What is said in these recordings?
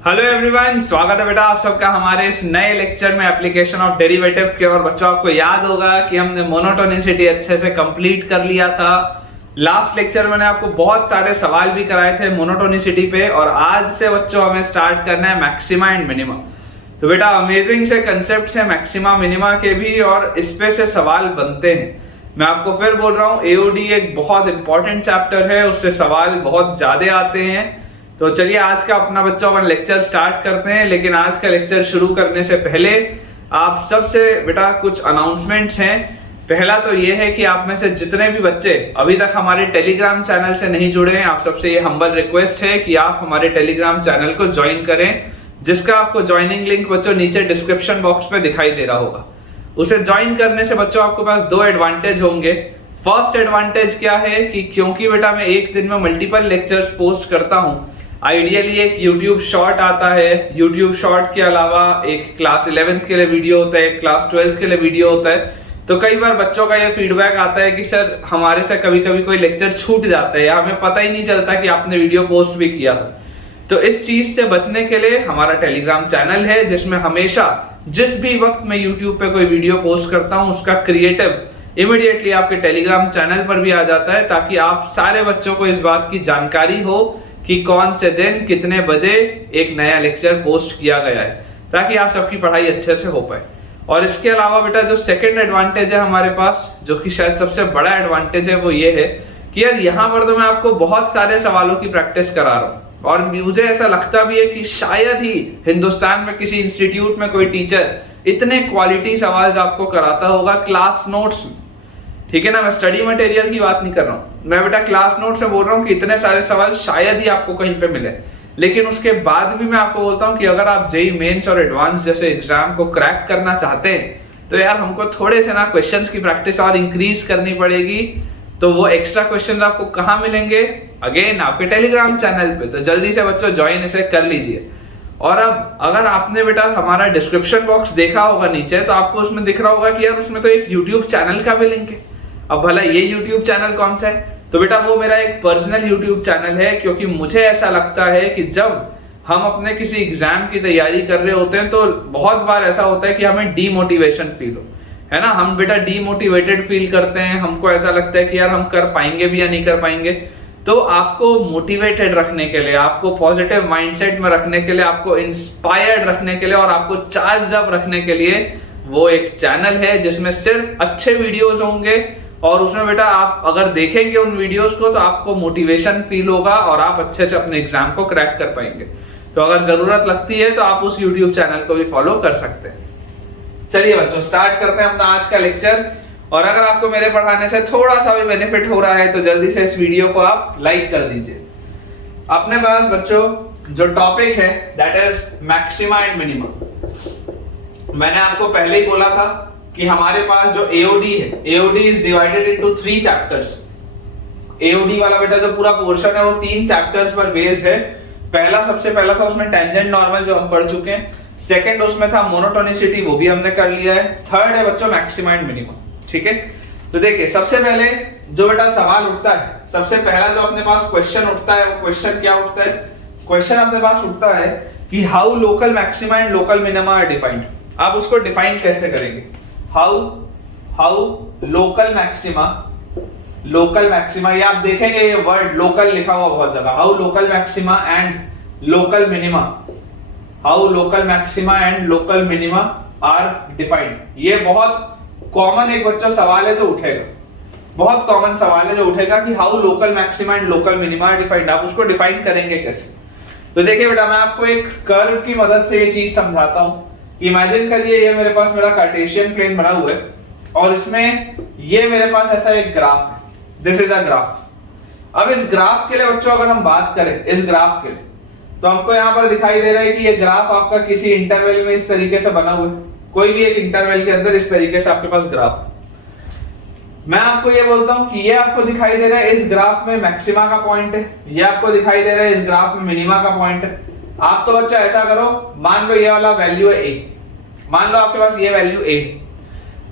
Hello everyone, स्वागत है बेटा आप सबका हमारे इस नए लेक्चर में एप्लीकेशन ऑफ डेरिवेटिव के। और बच्चों आपको याद होगा कि हमने मोनोटोनिसिटी अच्छे से कंप्लीट कर लिया था। लास्ट लेक्चर मैंने आपको बहुत सारे सवाल भी कराए थे मोनोटोनिसिटी पे, और आज से बच्चों हमें स्टार्ट करना है मैक्सिमा एंड मिनिमा। तो बेटा अमेजिंग से कंसेप्ट है मैक्सिमा मिनिमा के भी, और इस पे से सवाल बनते हैं। मैं आपको फिर बोल रहा हूँ एओडी एक बहुत इंपॉर्टेंट चैप्टर है, उससे सवाल बहुत ज्यादा आते हैं। तो चलिए आज का अपना बच्चों अपन लेक्चर स्टार्ट करते हैं। लेकिन आज का लेक्चर शुरू करने से पहले आप सबसे बेटा कुछ अनाउंसमेंट्स हैं। पहला तो ये है कि आप में से जितने भी बच्चे अभी तक हमारे टेलीग्राम चैनल से नहीं जुड़े हैं, आप सबसे ये हम्बल रिक्वेस्ट है कि आप हमारे टेलीग्राम चैनल को ज्वाइन करें, जिसका आपको ज्वाइनिंग लिंक बच्चों नीचे डिस्क्रिप्शन बॉक्स में दिखाई दे रहा होगा। उसे ज्वाइन करने से बच्चों आपके पास दो एडवांटेज होंगे। फर्स्ट एडवांटेज क्या है कि क्योंकि बेटा मैं एक दिन में मल्टीपल लेक्चर्स पोस्ट करता हूँ, आइडियली एक YouTube शॉर्ट आता है, YouTube शॉर्ट के अलावा एक क्लास 11th के लिए वीडियो होता है, एक क्लास 12th के लिए वीडियो होता है। तो कई बार बच्चों का ये फीडबैक आता है कि सर हमारे से कभी कभी कोई लेक्चर छूट जाता है या हमें पता ही नहीं चलता कि आपने वीडियो पोस्ट भी किया था। तो इस चीज से बचने के लिए हमारा टेलीग्राम चैनल है, जिसमें हमेशा जिस भी वक्त मैं यूट्यूब पे कोई वीडियो पोस्ट करता हूँ उसका क्रिएटिव इमीडिएटली आपके टेलीग्राम चैनल पर भी आ जाता है, ताकि आप सारे बच्चों को इस बात की जानकारी हो कि कौन से दिन कितने बजे एक नया लेक्चर पोस्ट किया गया है, ताकि आप सबकी पढ़ाई अच्छे से हो पाए। और इसके अलावा बेटा जो सेकंड एडवांटेज है हमारे पास, जो कि शायद सबसे बड़ा एडवांटेज है, वो ये है कि यार यहाँ पर तो मैं आपको बहुत सारे सवालों की प्रैक्टिस करा रहा हूँ, और मुझे ऐसा लगता भी है कि शायद ही हिंदुस्तान में किसी इंस्टीट्यूट में कोई टीचर इतने क्वालिटी सवाल आपको कराता होगा क्लास नोट्स में। ठीक है ना, मैं स्टडी मटेरियल की बात नहीं कर रहा हूँ, मैं बेटा क्लास नोट से बोल रहा हूँ कि इतने सारे सवाल शायद ही आपको कहीं पे मिले। लेकिन उसके बाद भी मैं आपको बोलता हूँ कि अगर आप जेईई मेंस और एडवांस जैसे एग्जाम को क्रैक करना चाहते हैं तो यार हमको थोड़े से ना क्वेश्चंस की प्रैक्टिस और इंक्रीज करनी पड़ेगी। तो वो एक्स्ट्रा क्वेश्चंस आपको कहाँ मिलेंगे? अगेन आपके टेलीग्राम चैनल पे। तो जल्दी से बच्चों ज्वाइन इसे कर लीजिए। और अब अगर आपने बेटा हमारा डिस्क्रिप्शन बॉक्स देखा होगा नीचे, तो आपको उसमें दिख रहा होगा कि यार उसमें तो एक यूट्यूब चैनल का भी लिंक है। अब भला ये YouTube चैनल कौन सा है? तो बेटा वो मेरा एक पर्सनल YouTube चैनल है, क्योंकि मुझे ऐसा लगता है कि जब हम अपने किसी एग्जाम की तैयारी कर रहे होते हैं तो बहुत बार ऐसा होता है कि हमें डीमोटिवेशन फील हो, है ना। हम बेटा डीमोटिवेटेड फील करते हैं, हमको ऐसा लगता है कि यार हम कर पाएंगे भी या नहीं कर पाएंगे। तो आपको मोटिवेटेड रखने के लिए, आपको पॉजिटिव माइंडसेट में रखने के लिए, आपको इंस्पायर्ड रखने के लिए और आपको चार्ज अप रखने के लिए वो एक चैनल है जिसमें सिर्फ अच्छे वीडियोज होंगे। और उसमें बेटा आप अगर देखेंगे उन वीडियोस को तो आपको मोटिवेशन फील होगा और आप अच्छे से अपने एग्जाम को क्रैक कर पाएंगे। तो अगर जरूरत लगती है तो आप उस YouTube चैनल को भी फॉलो कर सकते हैं। चलिए बच्चों स्टार्ट करते हैं अपना आज का लेक्चर। और अगर आपको मेरे पढ़ाने से थोड़ा सा भी बेनिफिट हो रहा है तो जल्दी से इस वीडियो को आप लाइक कर दीजिए। अपने पास बच्चों जो टॉपिक है that is maxima and minima. मैंने आपको पहले ही बोला था कि हमारे पास जो एओडी है, AOD is divided into 3 chapters. AOD वाला बेटा जो पूरा पोर्शन है वो 3 चैप्टर्स पर बेस्ड है। पहला सबसे पहला था उसमें टेंजेंट नॉर्मल जो हम पढ़ चुके हैं। सेकंड उसमें था मोनोटोनिसिटी, वो भी हमने कर लिया है। थर्ड है बच्चों मैक्सिमा एंड मिनिमा। ठीक है, तो देखिए सबसे पहले जो बेटा सवाल उठता है, सबसे पहला जो अपने पास क्वेश्चन उठता है, वो क्वेश्चन क्या उठता है? क्वेश्चन अपने पास उठता है कि how local maxima and local minima are defined. आप उसको डिफाइन कैसे करेंगे? हाउ लोकल मैक्सिमा, ये आप देखेंगे ये वर्ड लोकल लिखा हुआ बहुत जगह। How local maxima and local minima, how local maxima and local minima are defined. ये बहुत कॉमन एक बच्चा सवाल है जो उठेगा, बहुत कॉमन सवाल है जो उठेगा कि how local maxima and local minima are defined. आप उसको डिफाइन करेंगे कैसे? तो देखिए बेटा मैं आपको एक कर्व की मदद से ये चीज समझाता हूं। इमेजिन करिए ये मेरे पास मेरा कार्टेशियन प्लेन बना हुआ है और इसमें ये मेरे पास ऐसा एक ग्राफ है, दिस इज अ ग्राफ। अब इस ग्राफ के लिए बच्चों अगर हम बात करें इस ग्राफ के लिए, तो हमको यहाँ पर दिखाई दे रहा है कि ये ग्राफ आपका किसी इंटरवल में इस तरीके से बना हुआ है। कोई भी एक इंटरवल के अंदर इस तरीके से आपके पास ग्राफ है। मैं आपको ये बोलता हूं कि ये आपको दिखाई दे रहा है इस ग्राफ में मैक्सिमा का पॉइंट है, ये आपको दिखाई दे रहा है इस ग्राफ में मिनिमा का पॉइंट है। आप तो बच्चा ऐसा करो, मान लो ये वाला वैल्यू है a, मान लो आपके पास ये वैल्यू a।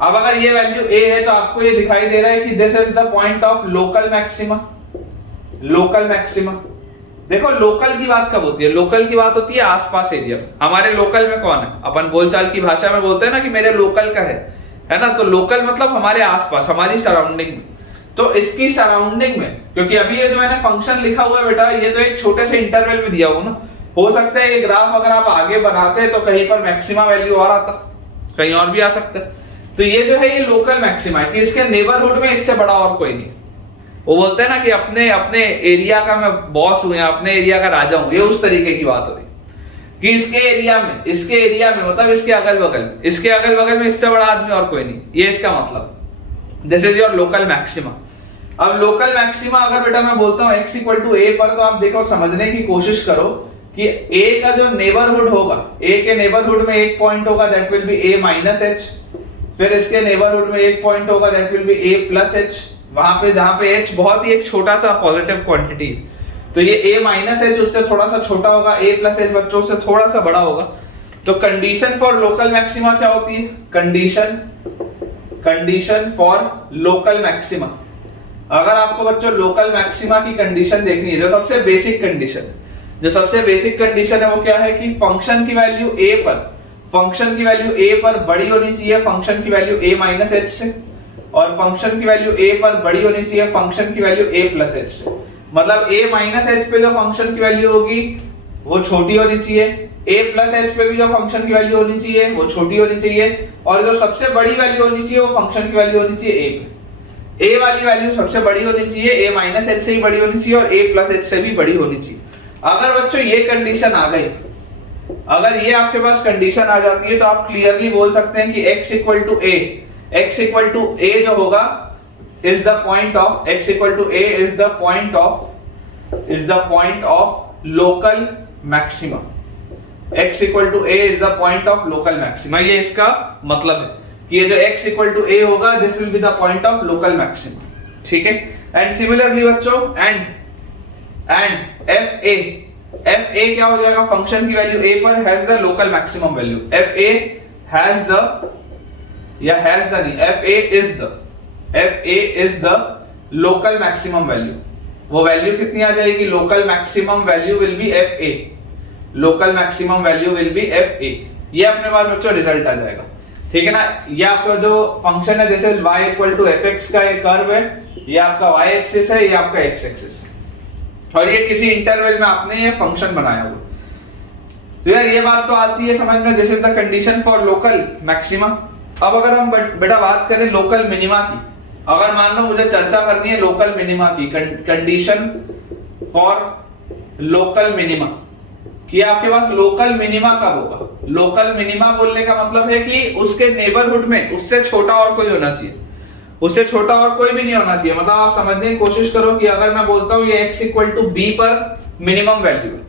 अब अगर ये वैल्यू a है तो आपको ये दिखाई दे रहा है कि this is the point of local maxima. Local maxima देखो लोकल की बात कब होती है, लोकल की बात होती है आसपास एरिया में। हमारे लोकल में कौन है, अपन बोलचाल की भाषा में बोलते हैं ना कि मेरे लोकल का है ना। तो लोकल मतलब हमारे आसपास, हमारी सराउंडिंग में। तो इसकी सराउंडिंग में, क्योंकि अभी ये जो मैंने फंक्शन लिखा हुआ है बेटा, ये तो एक छोटे से इंटरवल में दिया हुआ ना। हो सकता है ये ग्राफ अगर आप आगे बनाते तो कहीं पर मैक्सिमा वैल्यू और आता, कहीं और भी आ सकता है। तो ये जो है ये लोकल मैक्सिमा है कि इसके नेबरहुड में इससे बड़ा और कोई नहीं। वो बोलते हैं ना कि अपने अपने एरिया का मैं बॉस हूं या अपने एरिया का राजा हूं, ये उस तरीके की बात हो रही कि इसके एरिया में मतलब इसके अगल बगल में इससे बड़ा आदमी और कोई नहीं, ये इसका मतलब। This is your local maxima. अब लोकल मैक्सिमा अगर बेटा मैं बोलता हूं x इक्वल टू a पर, तो आप देखो समझने की कोशिश करो कि a का जो नेबरहुड होगा, a के नेबरहुड में एक पॉइंट होगा, that will be a minus h। फिर इसके नेबरहुड में एक पॉइंट होगा, that will be a plus h। वहां पे जहां पे h बहुत ही एक छोटा सा पॉजिटिव क्वांटिटी, तो ये a माइनस h उससे थोड़ा सा छोटा होगा, a प्लस h बच्चों से थोड़ा सा बड़ा होगा। तो कंडीशन फॉर लोकल मैक्सिमा क्या होती है, कंडीशन फॉर लोकल मैक्सिमा। अगर आपको बच्चों लोकल मैक्सिमा की कंडीशन देखनी है, जो सबसे बेसिक कंडीशन है वो क्या है कि फंक्शन की वैल्यू a पर बड़ी होनी चाहिए फंक्शन की वैल्यू a माइनस h से, और फंक्शन की वैल्यू a पर बड़ी होनी चाहिए फंक्शन की वैल्यू a प्लस h से। मतलब a माइनस h पे जो फंक्शन की वैल्यू होगी वो छोटी होनी चाहिए, a प्लस h पे भी जो फंक्शन की वैल्यू होनी चाहिए वो छोटी होनी चाहिए, और जो सबसे बड़ी वैल्यू होनी चाहिए वो फंक्शन की वैल्यू होनी चाहिए a पे। a वाली वैल्यू सबसे बड़ी होनी चाहिए, a माइनस h से भी बड़ी होनी चाहिए और a प्लस h से भी बड़ी होनी चाहिए। अगर बच्चों ये कंडीशन आ गई, अगर ये आपके पास कंडीशन आ जाती है, तो आप क्लियरली बोल सकते हैं कि x इक्वल टू a जो होगा is the point of x equal to a is the point of local maxima। x equal to a is the point of local maxima, ये इसका मतलब है कि ये जो x equal to a होगा this will be the point of local maxima, ठीक है। एंड सिमिलरली बच्चों एंड fa क्या हो जाएगा, फंक्शन की वैल्यू a पर has the local maximum value, fa has the या हैज द नहीं, fa is the local maximum value। वो वैल्यू कितनी आ जाएगी, local maximum value will be fa, local maximum value will be fa। ये अपने पास बच्चों result आ जाएगा, ठीक है ना। ये आपका जो फंक्शन है, जैसे y इक्वल टू fx का ये कर्व है, ये आपका y एक्सिस है, ये आपका x एक्सिस है, और ये किसी इंटरवल में आपने ये फंक्शन बनाया हुआ। तो यार ये बात तो आती है समझ में, this is the condition for local maxima. अब अगर हम बेटा बात करें लोकल मिनिमा की, अगर मान लो मुझे चर्चा करनी है लोकल मिनिमा की, कंडीशन फॉर लोकल मिनिमा कि आपके पास लोकल मिनिमा कब होगा। लोकल मिनिमा बोलने का मतलब है कि उसके नेबरहुड में उससे छोटा और कोई होना चाहिए, उससे छोटा और कोई भी नहीं होना चाहिए। मतलब आप समझने की कोशिश करो कि अगर मैं बोलता हूं ये x इक्वल टू b पर मिनिमम वैल्यू है,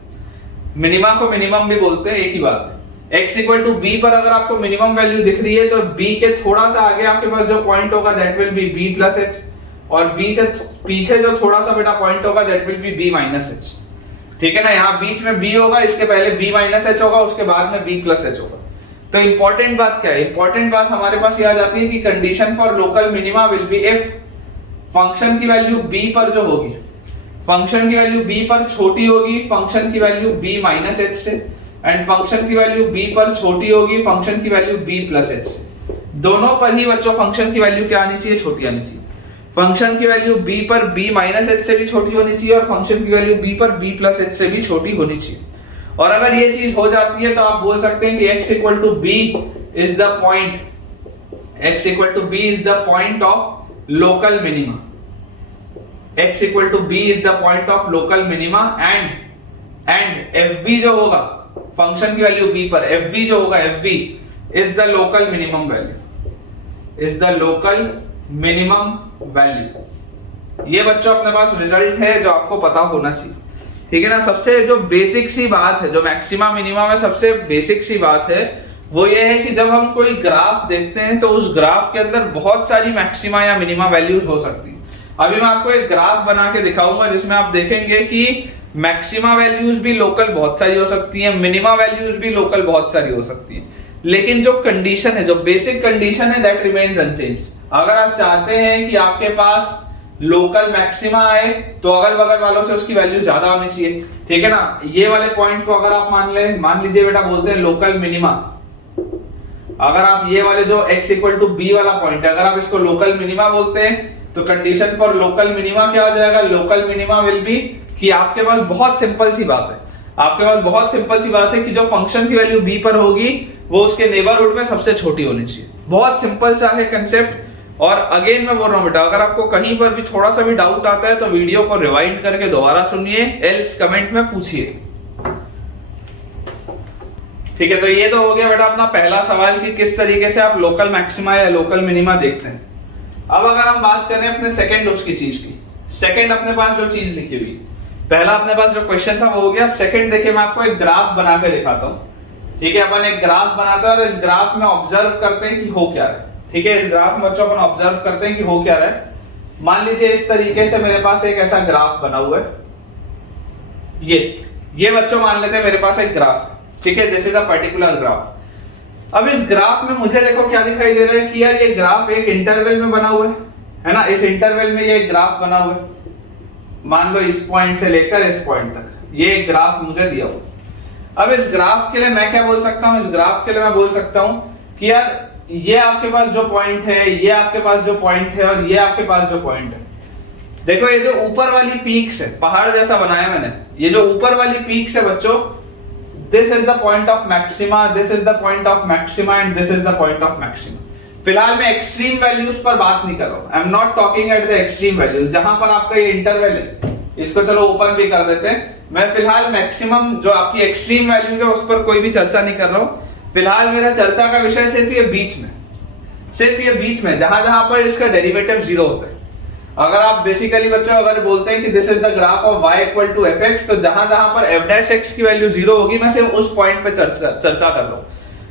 मिनिमा को मिनिमम भी बोलते हैं, एक ही बात है। x इक्वल टू b पर अगर आपको मिनिमम वैल्यू दिख रही है, तो b के थोड़ा सा आगे आपके पास जो पॉइंट होगा that will be b plus h, और b से पीछे जो थोड़ा सा बेटा पॉइंट होगा that will be b minus h, ठीक है ना। यहाँ बीच में b होगा, इसके पहले b माइनस h होगा, उसके बाद में b प्लस h होगा। तो इंपॉर्टेंट बात क्या है, इंपॉर्टेंट बात हमारे पास ये आ जाती है कि condition for local minima will be if function की वैल्यू b पर जो होगी, फंक्शन की वैल्यू b पर छोटी होगी फंक्शन की वैल्यू b माइनस h से, एंड फंक्शन की वैल्यू b पर छोटी होगी फंक्शन की वैल्यू b प्लस h से। दोनों पर ही बच्चों फंक्शन की वैल्यू क्या आनी चाहिए, छोटी आनी चाहिए। फंक्शन की वैल्यू b पर b माइनस h से भी छोटी होनी चाहिए, और फंक्शन की वैल्यू b पर b प्लस h से भी छोटी होनी चाहिए। और अगर ये चीज हो जाती है तो आप बोल सकते हैं कि x equal to b is the point, x equal to b is the point of local minima, x equal to b is the point of local minima, and fb जो होगा फंक्शन की वैल्यू b पर, fb जो होगा fb is the local minimum value, is the local minimum value. ये बच्चों अपने पास result है जो आपको पता होना चाहिए, ठीक है ना। सबसे जो बेसिक सी बात है, जो मैक्सिमा मिनिमा में सबसे बेसिक सी बात है, वो ये है कि जब हम कोई ग्राफ देखते हैं तो उस ग्राफ के अंदर बहुत सारी मैक्सिमा या मिनिमा वैल्यूज हो सकती हैं। अभी मैं आपको एक ग्राफ बना के दिखाऊंगा जिसमें आप देखेंगे कि मैक्सिमा वैल्यूज भी लोकल बहुत सारी हो सकती हैं, मिनिमा वैल्यूज भी लोकल बहुत सारी हो सकती हैं, लेकिन जो कंडीशन है, जो बेसिक कंडीशन है दैट रिमेन्स अनचेंज्ड। अगर आप चाहते हैं कि आपके पास लोकल मैक्सिमा आए तो अगल बगल वालों से उसकी वैल्यू ज्यादा होनी चाहिए, ठीक है ना। ये वाले पॉइंट को अगर आप मान लीजिए बेटा बोलते हैं लोकल मिनिमा, अगर आप ये वाले जो x इक्वल टू बी वाला पॉइंट है, अगर आप इसको लोकल मिनिमा बोलते हैं तो कंडीशन फॉर लोकल मिनिमा क्या हो जाएगा, लोकल मिनिमा विल बी कि आपके पास बहुत सिंपल सी बात है, आपके पास बहुत सिंपल सी बात है कि जो फंक्शन की वैल्यू b पर होगी वो उसके नेबरहुड में सबसे छोटी होनी चाहिए। बहुत सिंपल सा है कंसेप्ट। और अगेन मैं बोल रहा हूं बेटा, अगर आपको कहीं पर भी थोड़ा सा भी डाउट आता है तो वीडियो को रिवाइंड करके दोबारा सुनिए, एल्स कमेंट में पूछिए, ठीक है। तो ये तो हो गया बेटा अपना पहला सवाल कि किस तरीके से आप लोकल मैक्सिमा या लोकल मिनिमा देखते हैं। अब अगर हम बात करें अपने सेकंड उसकी चीज की, सेकंड अपने पास जो चीज लिखी हुई, पहला अपने पास जो क्वेश्चन था वो हो गया। अब सेकंड देखिए मैं आपको एक ग्राफ बना के दिखाता हूं, ठीक है। अपन एक ग्राफ बनाते हैं और इस ग्राफ में ऑब्जर्व करते हैं कि हो क्या रहा है, ठीक है। इस ग्राफ में बच्चों अपन ऑब्जर्व करते हैं कि हो क्या रहा है। मान लीजिए इस तरीके से मेरे पास एक ऐसा ग्राफ बना हुआ है, ये बच्चों मान लेते हैं मेरे पास एक ग्राफ, ठीक है। This is a particular graph. अब इस ग्राफ में मुझे देखो क्या दिखाई दे रहा है कि यार ये ग्राफ एक इंटरवल में बना हुआ है ना। इस इंटरवल में ये ग्राफ बना हुआ है, मान लो इस पॉइंट से लेकर इस पॉइंट तक ये ग्राफ मुझे दिया हुआ। अब इस ग्राफ के लिए मैं क्या बोल सकता हूं, इस ग्राफ के लिए मैं बोल सकता हूं कि यार ये आपके पास जो पॉइंट है, ये आपके पास जो पॉइंट है और ये आपके पास जो पॉइंट है, देखो ये जो ऊपर वाली पीक्स है, पहाड़ जैसा बनाया मैंने, ये जो ऊपर वाली पीक्स है बच्चों, this is the point of maxima, this is the point of maxima and this is the point of maxima. फिलहाल मैं एक्सट्रीम वैल्यूज पर बात नहीं कर रहा हूं, I am not talking at the extreme values, जहां पर आपका ये इंटरवल है, इसको चलो ओपन भी कर देते हैं। मैं फिलहाल मैक्सिमम जो आपकी एक्सट्रीम वैल्यूज है उस पर कोई भी चर्चा नहीं कर रहा हूं। फिलहाल मेरा चर्चा का विषय सिर्फ ये बीच में, सिर्फ ये बीच में जहां जहां पर इसका डेरिवेटिव जीरो होता है। अगर आप बेसिकली बच्चों अगर बोलते हैं कि this is the graph of y equal to fx, तो जहां जहां पर f डैश x की वैल्यू जीरो होगी, मैं सिर्फ उस पॉइंट पे चर्चा कर रहा हूं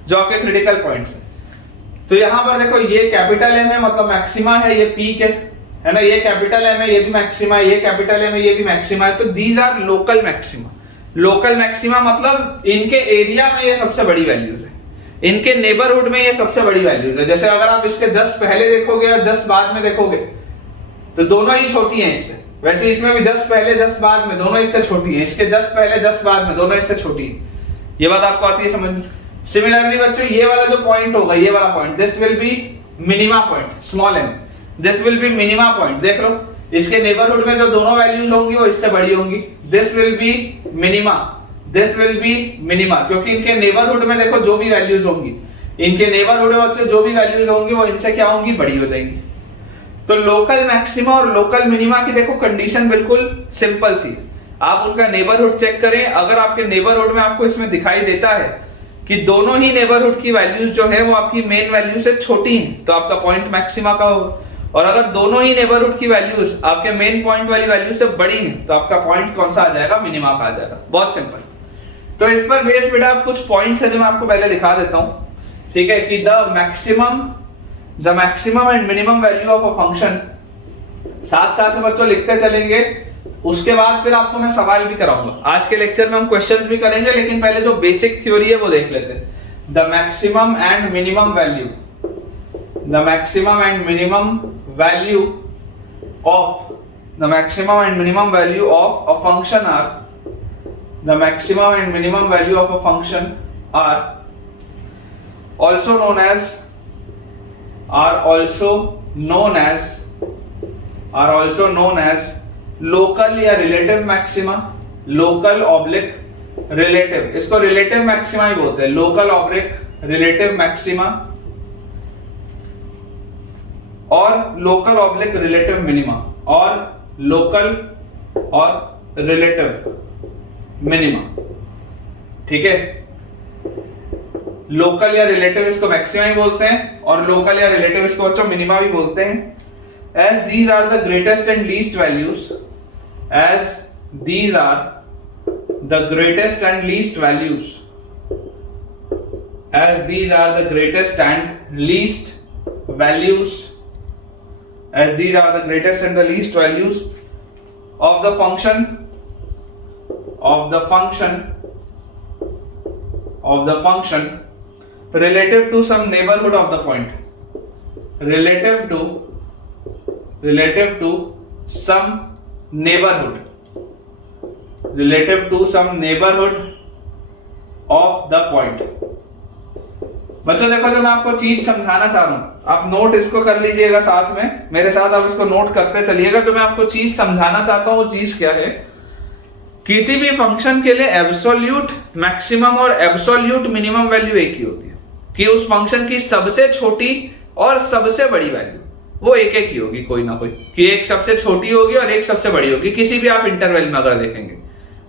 जो आपके क्रिटिकल पॉइंट्स हैं। तो यहां पर देखो ये कैपिटल M है, मतलब मैक्सिमा है, ये पीक है ना। ये कैपिटल M है, ये भी मैक्सिमा है, ये कैपिटल M है, ये भी मैक्सिमा है। तो these are local maxima. Local maxima मतलब इनके एरिया में ये सबसे बड़ी वैल्यूज है, इनके नेबरहुड में ये सबसे बड़ी वैल्यूज है। जैसे अगर आप इसके जस्ट पहले देखोगे और जस्ट बाद में देखोगे तो दोनों ही छोटी हैं इससे, वैसे इसमें भी जस्ट पहले जस्ट बाद में दोनों इससे छोटी हैं, इसके जस्ट पहले जस्ट बाद में दोनों इससे छोटी हैं। ये बात आपको आती है समझ में। सिमिलरली बच्चों ये वाला जो पॉइंट होगा, ये वाला point, this will B minima point, small m, this will B minima point. देख लो इसके नेबरहुड में जो दोनों वैल्यूज होंगी वो इससे बड़ी होंगी, this will B minima, this will B minima, क्योंकि इनके नेबरहुड में देखो जो भी वैल्यूज होंगी, इनके नेबरहुड में बच्चों जो भी वैल्यूज होंगी वो इनसे क्या होंगी, बड़ी हो जाएंगी। तो लोकल मैक्सिमा और लोकल मिनिमा की देखो कंडीशन बिल्कुल सिंपल सी, आप उनका नेबरहुड चेक करें। अगर आपके नेबरहुड में आपको इसमें दिखाई देता है कि दोनों ही नेबरहुड की वैल्यूज जो है वो आपकी मेन वैल्यू से छोटी हैं, तो आपका पॉइंट मैक्सिमा का होगा। और अगर दोनों ही नेबरहुड की वैल्यूज आपके मेन पॉइंट वाली वैल्यू से बड़ी हैं, तो आपका पॉइंट कौन सा आ जाएगा, मिनिमा का आ जाएगा। बहुत सिंपल। तो इस पर बेस बेटा आप कुछ पॉइंट्स है जो मैं आपको पहले दिखा देता हूं, ठीक है, कि the maximum and minimum value of a function, साथ साथ में बच्चों लिखते चलेंगे। उसके बाद फिर आपको मैं सवाल भी कराऊंगा। आज के लेक्चर में हम क्वेश्चंस भी करेंगे, लेकिन पहले जो बेसिक थ्योरी है वो देख लेते हैं। The maximum and minimum value, the maximum and minimum value of, the maximum and minimum value of a function are, the maximum and minimum value of a function are also known as local या relative maxima, local oblique relative, इसको relative maxima ही बोलते हैं, local oblique relative maxima और local oblique relative minima और local और relative minima, ठीक है। Local या रिलेटिव इसको मैक्सिमा ही बोलते हैं और लोकल या रिलेटिव इसको बच्चों मिनिमा भी बोलते हैं। As these are the greatest and least values, as these are the greatest and least values, as these are the greatest and least values, as these are the greatest and the least values of the function relative to some neighborhood of the point, relative to some neighborhood, relative to some neighborhood of the point। बच्चों देखो, जो मैं आपको चीज समझाना चाह रहा हूं, आप नोट इसको कर लीजिएगा साथ में मेरे साथ, आप इसको नोट करते चलिएगा। जो मैं आपको चीज समझाना चाहता हूं वो चीज क्या है, किसी भी फंक्शन के लिए एब्सोल्यूट मैक्सिमम और एब्सोल्यूट मिनिमम वैल्यू एक ही होती है, कि उस फंक्शन की सबसे छोटी और सबसे बड़ी वैल्यू वो एक एक ही होगी, कोई ना कोई, कि एक सबसे छोटी होगी और एक सबसे बड़ी होगी, किसी भी आप इंटरवल में अगर देखेंगे।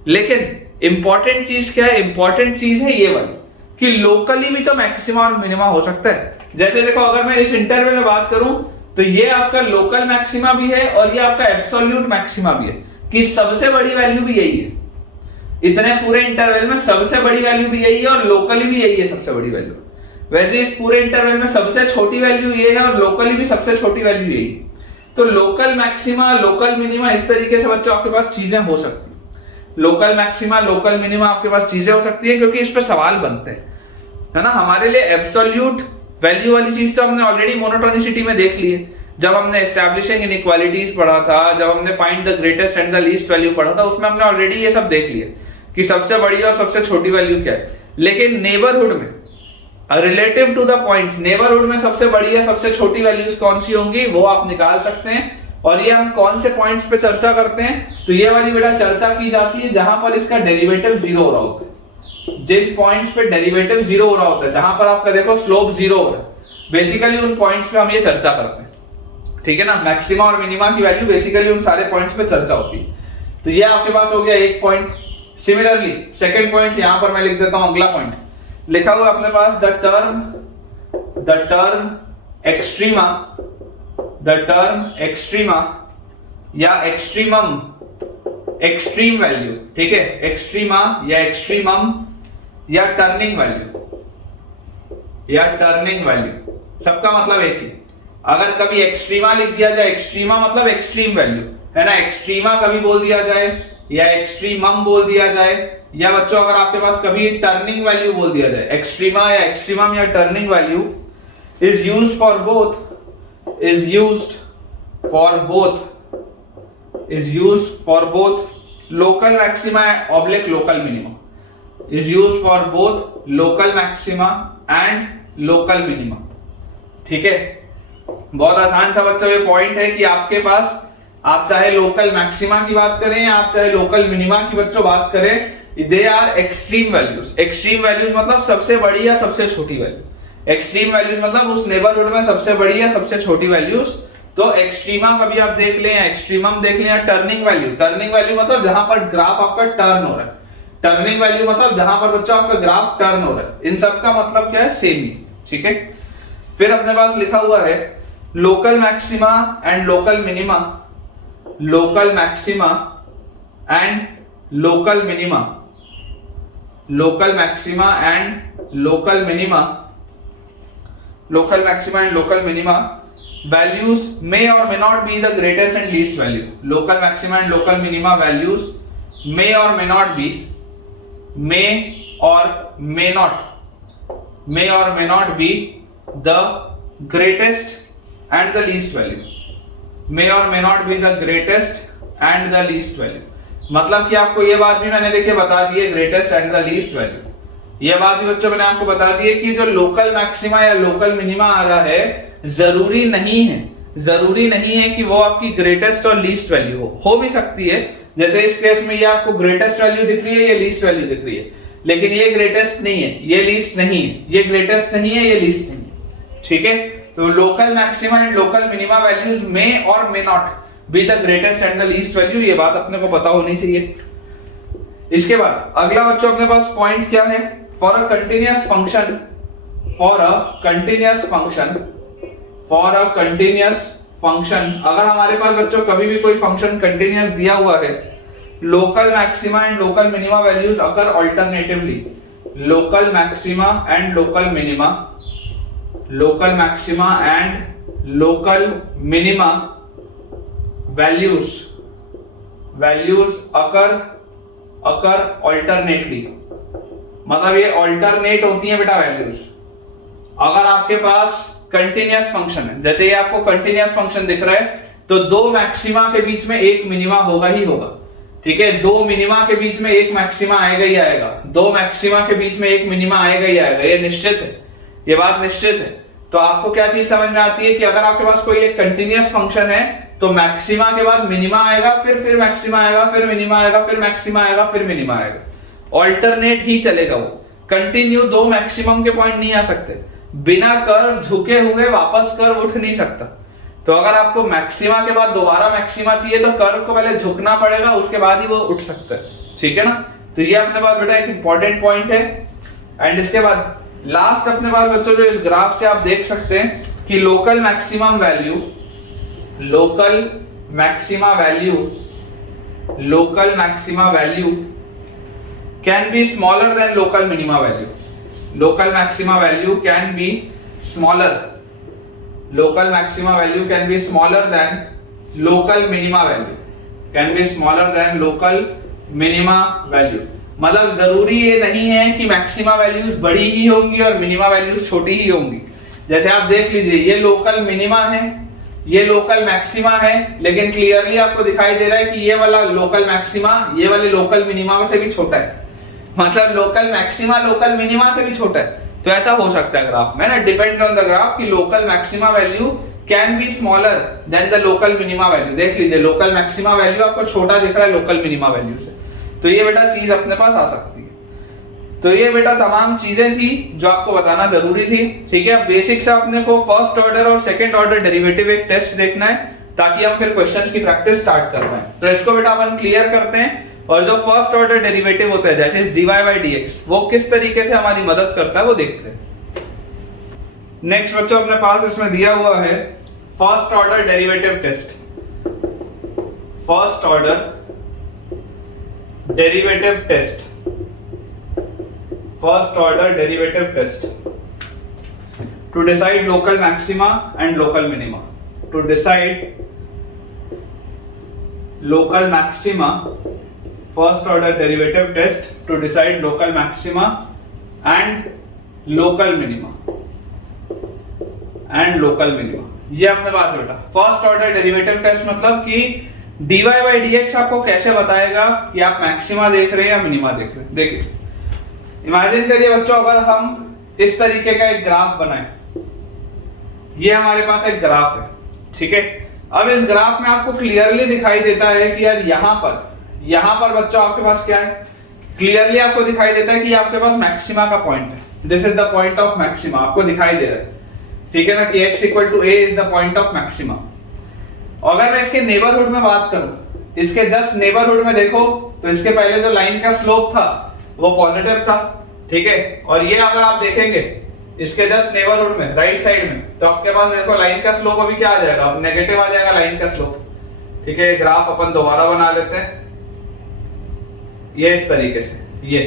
लेकिन इंपॉर्टेंट चीज क्या है, इंपॉर्टेंट चीज है ये वाली, कि लोकली भी तो मैक्सिमा और मिनिमा हो सकता है। जैसे देखो, अगर मैं इस इंटरवल में बात करूं तो ये आपका लोकल मैक्सिमा भी है और ये आपका एब्सोल्यूट मैक्सिमा भी है, कि सबसे बड़ी वैल्यू भी यही है। इतने पूरे इंटरवल में सबसे बड़ी वैल्यू भी यही है और लोकली भी यही है सबसे बड़ी वैल्यू। वैसे इस पूरे इंटरवल में सबसे छोटी वैल्यू ये है और लोकली भी सबसे छोटी वैल्यू यही। तो लोकल मैक्सिमा, लोकल मिनिमा, इस तरीके से बच्चों आपके पास चीजें हो सकती है। लोकल मैक्सिमा, लोकल मिनिमा आपके पास चीजें हो सकती है, क्योंकि इस पे सवाल बनते हैं, है ना। हमारे लिए एब्सोल्यूट वैल्यू वाली चीज तो हमने ऑलरेडी मोनोटोनिसिटी में देख ली है, जब हमने एस्टैब्लिशिंग इनइक्वालिटीज पढ़ा था, जब हमने find the greatest and the least value पढ़ा था, उसमें हमने ऑलरेडी ये सब देख लिया कि सबसे बड़ी और सबसे छोटी वैल्यू क्या है। लेकिन नेबरहुड में, relative to the points, neighbourhood में सबसे बड़ी या सबसे छोटी वैल्यूज कौन सी होंगी वो आप निकाल सकते हैं। और ये हम कौन से पॉइंट्स पे चर्चा करते हैं, तो ये वाली बेटा चर्चा की जाती है जहां पर इसका डेरिवेटिव जीरो हो रहा होता है। जिन पॉइंट्स पे डेरिवेटिव जीरो हो रहा होता है, जहां पर आपका देखो स्लोप जीरो हो रहा है, बेसिकली उन पॉइंट्स पे हम ये चर्चा करते हैं, ठीक है ना। मैक्सिमा और मिनिमा की वैल्यू बेसिकली उन सारे पॉइंट्स पे चर्चा होती है। तो ये आपके पास हो गया एक पॉइंट। सिमिलरली सेकंड पॉइंट यहां पर मैं लिख देता हूं, अगला पॉइंट लिखा हुआ अपने पास, द टर्म एक्सट्रीमा या एक्सट्रीमम, एक्सट्रीम वैल्यू, ठीक है, एक्सट्रीमा या एक्सट्रीमम या टर्निंग वैल्यू, सबका मतलब एक ही। अगर कभी एक्सट्रीमा लिख दिया जाए, एक्सट्रीमा मतलब एक्सट्रीम वैल्यू, है ना, एक्सट्रीमा कभी बोल दिया जाए या एक्सट्रीमम बोल दिया जाए, या बच्चों अगर आपके पास कभी टर्निंग वैल्यू बोल दिया जाए, एक्सट्रीमा या एक्सट्रीमम या turning value is used for both local maxima oblique local minima, is used for both local maxima and local minima, ठीक है। बहुत आसान सा बच्चों ये पॉइंट है कि आपके पास, आप चाहे लोकल मैक्सिमा की बात करें या आप चाहे लोकल मिनिमा की बच्चों बात करें, they are extreme values. Extreme values मतलब सबसे बड़ी या सबसे छोटी वैल्यू। एक्सट्रीम वैल्यूज मतलब उस नेबरहुड में सबसे बड़ी या सबसे छोटी वैल्यूज। तो एक्सट्रीमा कभी आप देख लें या एक्सट्रीमम देख लें, या टर्निंग वैल्यू, टर्निंग वैल्यू मतलब जहां पर ग्राफ आपका टर्न हो रहा है, टर्निंग वैल्यू मतलब जहां पर बच्चों आपका ग्राफ टर्न हो रहा है। इन सब का मतलब क्या है, सेम ही, ठीक है। फिर अपने पास लिखा हुआ है local maxima and local minima, local maxima and local minima, local maxima and local minima, local maxima and local minima values may or may not be the greatest and least value. Local maxima and local minima values may or may not be the greatest and the least value. May or may not be the greatest and the least value. मतलब कि आपको ये बात भी मैंने देखिए बता दी है, greatest and the least value. ये बात भी बच्चों मैंने आपको बता दी है कि जो लोकल मैक्सिमा या लोकल मिनिमा आ रहा है, जरूरी नहीं है कि वो आपकी ग्रेटेस्ट और लीस्ट वैल्यू हो भी सकती है। जैसे इस केस में ये आपको ग्रेटेस्ट वैल्यू दिख रही है, ये लीस्ट वैल्यू दिख रही है, लेकिन ये ग्रेटेस्ट नहीं है, ये लीस्ट नहीं है, ये ग्रेटेस्ट नहीं है, ये लीस्ट नहीं है, ठीक है। तो local maxima and local minima values में और may not be the greatest and the least value, ये बात अपने को पता होनी चाहिए। इसके बाद अगला बच्चों अपने पास पॉइंट क्या है, for a continuous function, अगर हमारे पास बच्चों कभी भी कोई फंक्शन कंटिन्यूअस दिया हुआ है, local maxima and local minima values occur alternatively, local maxima and local minima, local maxima and local minima values occur alternately, मतलब ये अल्टरनेट होती है बेटा वैल्यूज। अगर आपके पास कंटिन्यूअस फंक्शन है, जैसे ये आपको कंटिन्यूअस फंक्शन दिख रहा है, तो दो मैक्सिमा के बीच में एक मिनिमा होगा ही होगा, ठीक है। दो मिनिमा के बीच में एक मैक्सिमा आएगा ही आएगा, दो मैक्सिमा के बीच में एक मिनिमा आएगा ही आएगा, ये निश्चित है, ये बात निश्चित है। तो आपको क्या चीज समझ में आती है कि अगर आपके पास कोई एक कंटिन्यूअस फंक्शन है तो मैक्सिमा के बाद मिनिमा आएगा, फिर मैक्सिमा आएगा, फिर मिनिमा आएगा, फिर मैक्सिमा आएगा, फिर मिनिमा आएगा, ऑल्टरनेट ही चलेगा वो। कंटिन्यू दो मैक्सिमम के पॉइंट नहीं आ सकते, बिना कर्व झुके हुए वापस कर्व उठ नहीं सकता। तो अगर आपको मैक्सिमा के बाद दोबारा मैक्सिमा चाहिए तो कर्व को पहले झुकना पड़ेगा, उसके बाद ही वो उठ सकता है, ठीक है ना। तो ये अपने पास बेटा एक इंपॉर्टेंट पॉइंट है। एंड इसके बाद लास्ट अपने पास बच्चों जो इस ग्राफ से आप देख सकते हैं कि local maxima value can be smaller than local minima value. Local maxima value can be smaller. Local maxima value can be smaller than local minima value. Can be smaller than local minima value. मतलब जरूरी ये नहीं है कि maxima values बड़ी ही होंगी और minima values छोटी ही होंगी। जैसे आप देख लीजिए, ये लोकल मिनिमा है, ये लोकल मैक्सिमा है, लेकिन क्लियरली आपको दिखाई दे रहा है कि ये वाला लोकल मैक्सिमा ये वाले लोकल मिनिमा से भी छोटा है, मतलब लोकल मैक्सिमा लोकल मिनिमा से भी छोटा है। तो ऐसा हो सकता है ग्राफ में ना, डिपेंड ऑन द ग्राफ कि local maxima value can be smaller than the local minima value. देख लीजिए, लोकल मैक्सिमा वैल्यू आपको छोटा दिख रहा है लोकल मिनिमा वैल्यू से, तो ये बेटा चीज अपने पास आ सकती है। तो ये बेटा तमाम चीजें थी जो आपको बताना जरूरी थी, ठीक है। अब बेसिक से अपने को फर्स्ट ऑर्डर और सेकंड ऑर्डर डेरिवेटिव एक टेस्ट देखना है ताकि हम फिर क्वेश्चंस की प्रैक्टिस स्टार्ट कर पाएं। तो इसको बेटा अपन क्लियर करते हैं। और जो फर्स्ट ऑर्डर डेरिवेटिव होता है that is dy by dx, वो किस तरीके से हमारी मदद करता है वो देखते हैं। नेक्स्ट बच्चों अपने पास इसमें दिया हुआ है first order derivative test. First order derivative test, first order derivative test to decide local maxima and local minima, to decide local maxima, first order derivative test to decide local maxima and local minima ये अपने पास बेटा first order derivative test मतलब कि dy by dx आपको कैसे बताएगा कि आप मैक्सिमा देख रहे हैं या मिनिमा देख रहे हैं। देखिए इमेजिन करिए बच्चों, अगर हम इस तरीके का एक ग्राफ बनाएं, ये हमारे पास एक ग्राफ है, ठीक है। अब इस ग्राफ में आपको क्लियरली दिखाई देता है कि यार यहां पर बच्चों आपके पास क्या है, क्लियरली आपको दिखाई देता है कि आपके पास मैक्सिमा का पॉइंट है, this is the point of maxima, आपको दिखाई दे रहा है, ठीक है ना, कि x = a is the point of maxima. अगर मैं इसके नेबरहुड में बात करूं, इसके जस्ट नेबरहुड में देखो तो इसके पहले जो लाइन का स्लोप था वो पॉजिटिव था, ठीक है। और ये अगर आप देखेंगे इसके जस्ट नेबरहुड में राइट साइड में, तो आपके पास देखो लाइन का स्लोप अभी क्या आ जाएगा, अब नेगेटिव आ जाएगा लाइन का स्लोप, ठीक है। ग्राफ अपन दोबारा बना लेते हैं, ये इस तरीके से, ये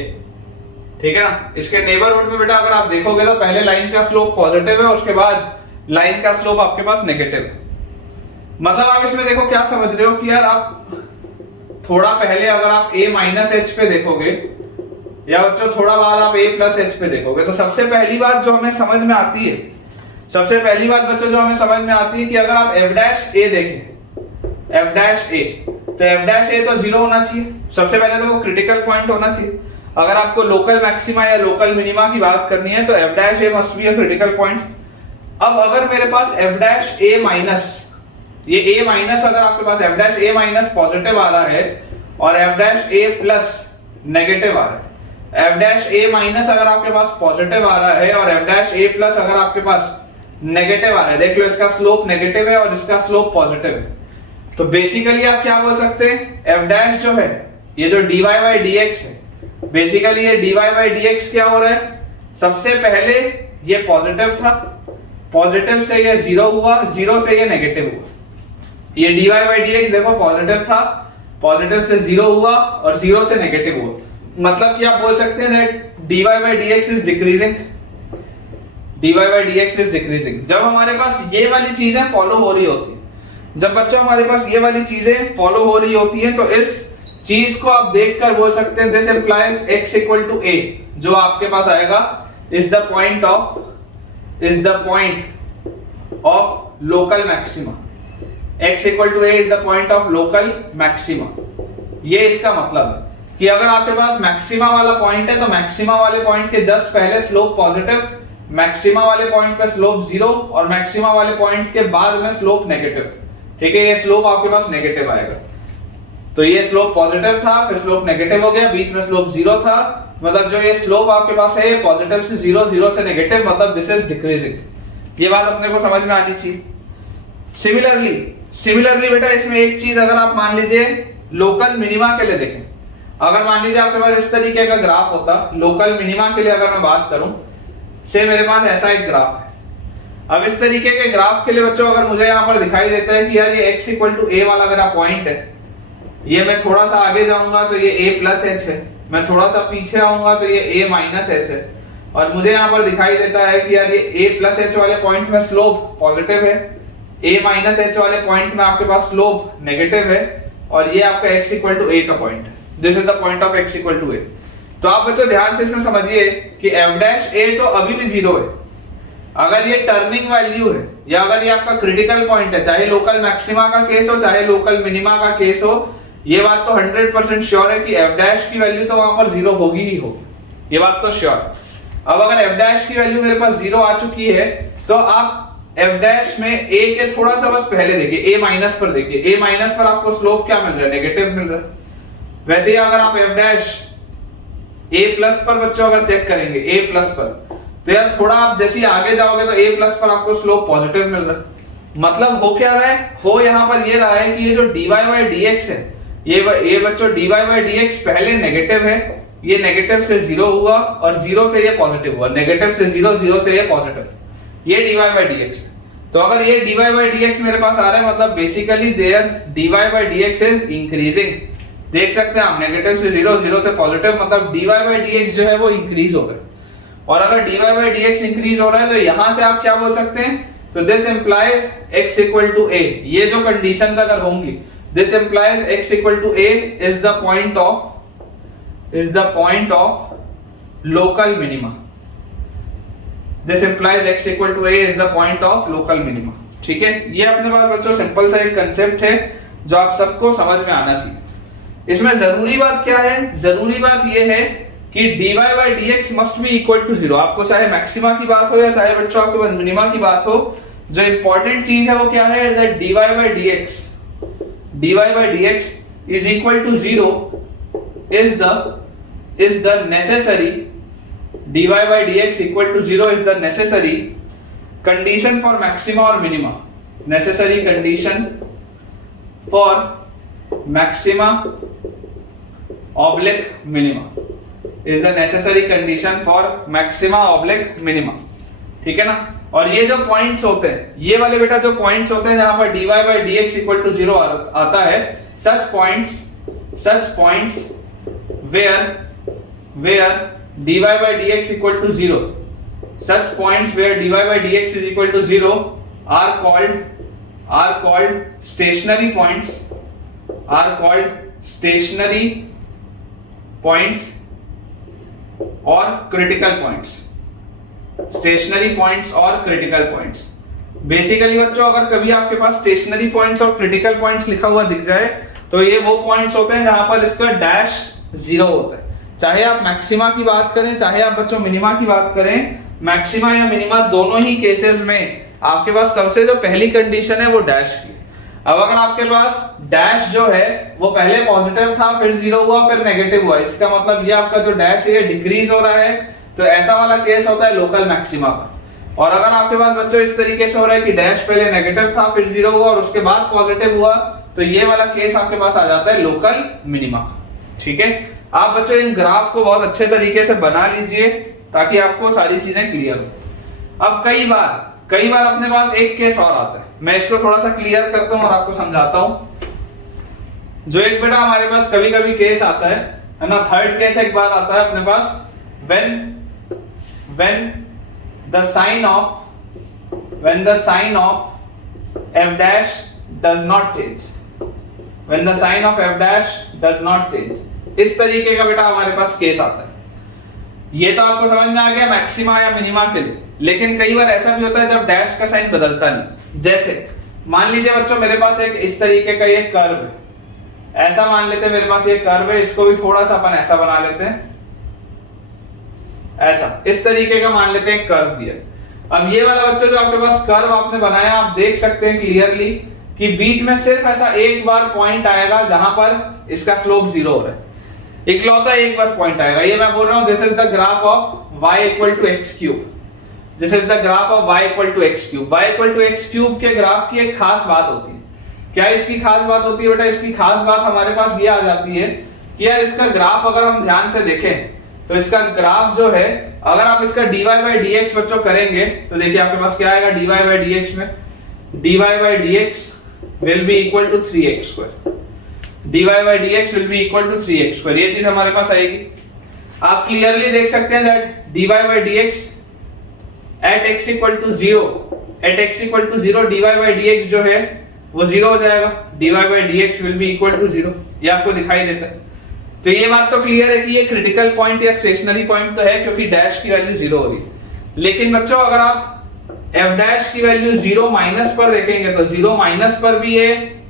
ठीक है ना। इसके नेबरहुड में बेटा अगर आप देखोगे तो पहले लाइन का स्लोप पॉजिटिव है, उसके बाद लाइन का स्लोप आपके पास नेगेटिव है। मतलब आप इसमें देखो क्या समझ रहे हो कि यार आप थोड़ा पहले अगर आप a - h पे देखोगे या बच्चों थोड़ा बाद आप a + h पे देखोगे, तो सबसे पहली बात जो हमें समझ में आती है, सबसे पहली बात बच्चों जो हमें समझ में आती है कि अगर आप f' देखें, f' तो f' तो 0 होना चाहिए, सबसे पहले तो वो क्रिटिकल पॉइंट होना चाहिए। अगर आपको लोकल मैक्सिमा या लोकल मिनिमा की बात करनी है तो f' must be a critical point. अब अगर मेरे पास f' ये a माइनस, अगर आपके पास f' पॉजिटिव आ रहा है और f' नेगेटिव आ रहा है, f' अगर आपके पास पॉजिटिव आ रहा है और f' अगर आपके पास नेगेटिव आ रहा है, देख लो इसका स्लोप नेगेटिव है और इसका स्लोप पॉजिटिव है, तो बेसिकली आप क्या बोल सकते हैं, f' जो है ये जो dy by dx है, बेसिकली ये dy by dx क्या हो रहा है, सबसे पहले ये पॉजिटिव था, पॉजिटिव से ये 0 हुआ, 0 से ये नेगेटिव हुआ। ये dy by dx देखो पॉजिटिव था, पॉजिटिव से 0 हुआ और 0 से नेगेटिव हुआ, मतलब कि आप बोल सकते हैं that dy by dx is decreasing, dy by dx is decreasing. जब हमारे पास ये वाली चीजें फॉलो हो रही होती है, जब बच्चों हमारे पास ये वाली चीजें फॉलो हो रही होती हैं, तो इस चीज को आप देखकर बोल सकते हैं दिस इंप्लाइज x = a, जो आपके पास आएगा is the point of local maxima, x equal to a is the point of local maxima. ये इसका मतलब है कि अगर आपके पास मैक्सिमा वाला पॉइंट है तो मैक्सिमा वाले पॉइंट के जस्ट पहले स्लोप पॉजिटिव, मैक्सिमा वाले पॉइंट पे स्लोप जीरो और मैक्सिमा वाले पॉइंट के बाद में स्लोप नेगेटिव। ठीक है, ये स्लोप आपके पास नेगेटिव आएगा। तो ये स्लोप पॉजिटिव था, फिर स्लोप नेगेटिव हो गया, बीच में स्लोप जीरो था, मतलब जो ये स्लोप आपके पास है ये पॉजिटिव से जीरो, जीरो से नेगेटिव, मतलब दिस इज डिक्रीजिंग। ये बात अपने को समझ में आनी चाहिए। सिमिलरली बेटा इसमें एक चीज अगर आप मान लीजिए लोकल मिनिमा के लिए देखें, अगर मान लीजिए आपके पास इस तरीके का ग्राफ होता, लोकल मिनिमा के लिए अगर मैं बात करूं, से मेरे पास ऐसा एक ग्राफ है। अब इस तरीके के ग्राफ के लिए बच्चों अगर मुझे यहाँ पर दिखाई देता है कि यार ये x इक्वल टू a वाला मेरा पॉइंट है, ये मैं थोड़ा सा आगे जाऊंगा तो ये a प्लस h है, मैं थोड़ा सा पीछे आऊंगा तो ये a माइनस h है, और मुझे यहाँ पर दिखाई देता है कि यार ये a प्लस h वाले पॉइंट में स्लोप पॉजिटिव है, a माइनस h वाले पॉइंट में आपके पास स्लोप नेगेटिव है, और ये आपका x इक्वल टू a का पॉइंट है। This is the point of x equal to a। तो आप बच्चों ध्यान से इसमें समझिए कि f डैश a तो अभी भी जीरो है। अगर ये टर्निंग वैल्यू है या अगर ये आपका क्रिटिकल पॉइंट है, चाहे लोकल मैक्सिमा का केस हो चाहे लोकल मिनिमा का केस हो, ये बात तो 100% श्योर है कि f डैश की वैल्यू तो वहां पर जीरो होगी ही होगी, ये बात तो श्योर। अब अगर f डैश की वैल्यू मेरे पास जीरो आ चुकी है तो आप f डैश में a के थोड़ा सा बस पहले देखिए, a माइनस पर देखिए, a माइनस पर आपको स्लोप क्या मिल रहा है, नेगेटिव मिल रहा है। वैसे ही अगर आप f डैश a प्लस पर बच्चों अगर चेक करेंगे a प्लस पर, तो यार थोड़ा आप जैसे ही आगे जाओगे तो a प्लस पर आपको स्लोप पॉजिटिव मिल रहा है। मतलब हो क्या रहा है, हो यहाँ पर ये रहा है कि ये जो dy बाई dx है, ये बच्चों dy बाई dx पहले नेगेटिव है, ये नेगेटिव से जीरो हुआ और जीरो से ये पॉजिटिव हुआ, नेगेटिव से जीरो, जीरो से ये पॉजिटिव, ये dy बाई dx। तो अगर ये dy बाई dx मेरे पास आ रहा है मतलब basically there dy by dx is increasing. देख सकते हैं हम नेगेटिव से जीरो, जीरो से पॉजिटिव, मतलब dy बाई dx जो है वो इंक्रीज हो रहा है। और अगर dy बाई dx इंक्रीज हो रहा है तो यहां से आप क्या बोल सकते हैं, तो this implies x equal to a। ये जो कंडीशंस अगर होंगी, this implies x equal to a is the point of local minima. This implies x equal to a is the point of local minima. ठीक है, ये अपने पास बच्चों simple सा एक कांसेप्ट है जो आप सबको समझ में आना चाहिए। इसमें जरूरी बात क्या है, जरूरी बात ये है कि dy by dx must be equal to zero. आपको चाहे मैक्सिमा की बात हो या चाहे बच्चों आपके पास मिनिमा की बात हो, जो इंपॉर्टेंट चीज है वो क्या है, that dy by dx is equal to zero is the necessary, dy by dx equal to zero is the necessary condition for maxima or minima, necessary condition for maxima oblique minima is the necessary condition for maxima oblique minima। ठीक है ना। और ये जो points होते हैं, ये वाले बेटा जो पॉइंट्स होते हैं जहां पर dy by dx equal to zero आता है, such points where dy by dx equal to zero, such points where dy by dx is equal to zero are called stationary points, और क्रिटिकल पॉइंट्स, स्टेशनरी पॉइंट्स और critical points. Basically बच्चों अगर कभी आपके पास stationery points और critical points लिखा हुआ दिख जाए तो ये वो पॉइंट्स होते हैं जहां पर इसका डैश जीरो होता है। चाहे आप मैक्सिमा की बात करें चाहे आप बच्चों मिनिमा की बात करें, मैक्सिमा या मिनिमा दोनों ही केसेस में आपके पास सबसे जो पहली कंडीशन है वो डैश की। अब अगर आपके पास डैश जो है वो पहले पॉजिटिव था, फिर जीरो हुआ, फिर नेगेटिव हुआ, इसका मतलब ये आपका जो डैश है डिक्रीज हो रहा है, तो ऐसा वाला केस होता है लोकल मैक्सिमा का। और अगर आपके पास बच्चों इस तरीके से हो रहा है कि डैश पहले नेगेटिव था, फिर जीरो हुआ और उसके बाद पॉजिटिव हुआ, तो ये वाला केस आपके पास आ जाता है लोकल मिनिमा का। ठीक है, आप बच्चों इन ग्राफ को बहुत अच्छे तरीके से बना लीजिए ताकि आपको सारी चीजें क्लियर हो। अब कई बार अपने पास एक केस और आता है, मैं इसको थोड़ा सा क्लियर करता हूं और आपको समझाता हूं। जो एक बेटा हमारे पास कभी कभी केस आता है ना, थर्ड केस एक बार आता है अपने पास, when the sign of f dash does not change, when the sign of f dash does not change, इस तरीके का बेटा हमारे पास केस आता है। ये तो आपको समझ में आ गया मैक्सिमा या मिनिमा के लिए, लेकिन कई बार ऐसा भी होता है जब डैश का साइन बदलता नहीं। मान लीजिए बच्चों मेरे पास एक इस तरीके का ये कर्व है, ऐसा मान लेते हैं मेरे पास ये कर्व है, इसको भी थोड़ा सा अपन ऐसा बना लेते हैं, ऐसा इस तरीके का मान लेते हैं कर्व दिया। अब ये वाला बच्चों जो आपके पास कर्व आपने बनाया, आप देख सकते हैं क्लियरली कि बीच में सिर्फ ऐसा एक बार पॉइंट आएगा जहां पर इसका स्लोप 0 हो रहा है, इकलौता एक बस पॉइंट आएगा। ये मैं बोल रहा हूं this is the graph of y equal to x cube, this is the graph of y equal to x cube. y equal to x cube के ग्राफ की एक खास बात होती है। क्या इसकी खास बात होती है बेटा? इसकी खास बात हमारे पास ये आ जाती है कि यार इसका ग्राफ अगर हम ध्यान से देखें तो इसका ग्राफ जो है, अगर आप इसका dy by dx बच्चों करेंगे तो देखिए आपके पास क्या आएगा dy by dx में, dy by dx will be equal to 3x square, dy by dx will be equal to 3x square, ये चीज हमारे पास आएगी। आप क्लियरली देख सकते हैं that dy by dx at x equal to 0, at x equal to 0 dy by dx जो है वो 0 हो जाएगा, dy by dx will be equal to 0, ये आपको दिखाई देता है। तो ये बात तो क्लियर है कि ये क्रिटिकल पॉइंट या स्टेशनरी पॉइंट तो है क्योंकि डैश की वैल्यू 0 हो रही है। लेकिन बच्चों अगर आप f डैश की वैल्यू 0 माइनस पर देखेंगे तो 0 माइनस पर भी ये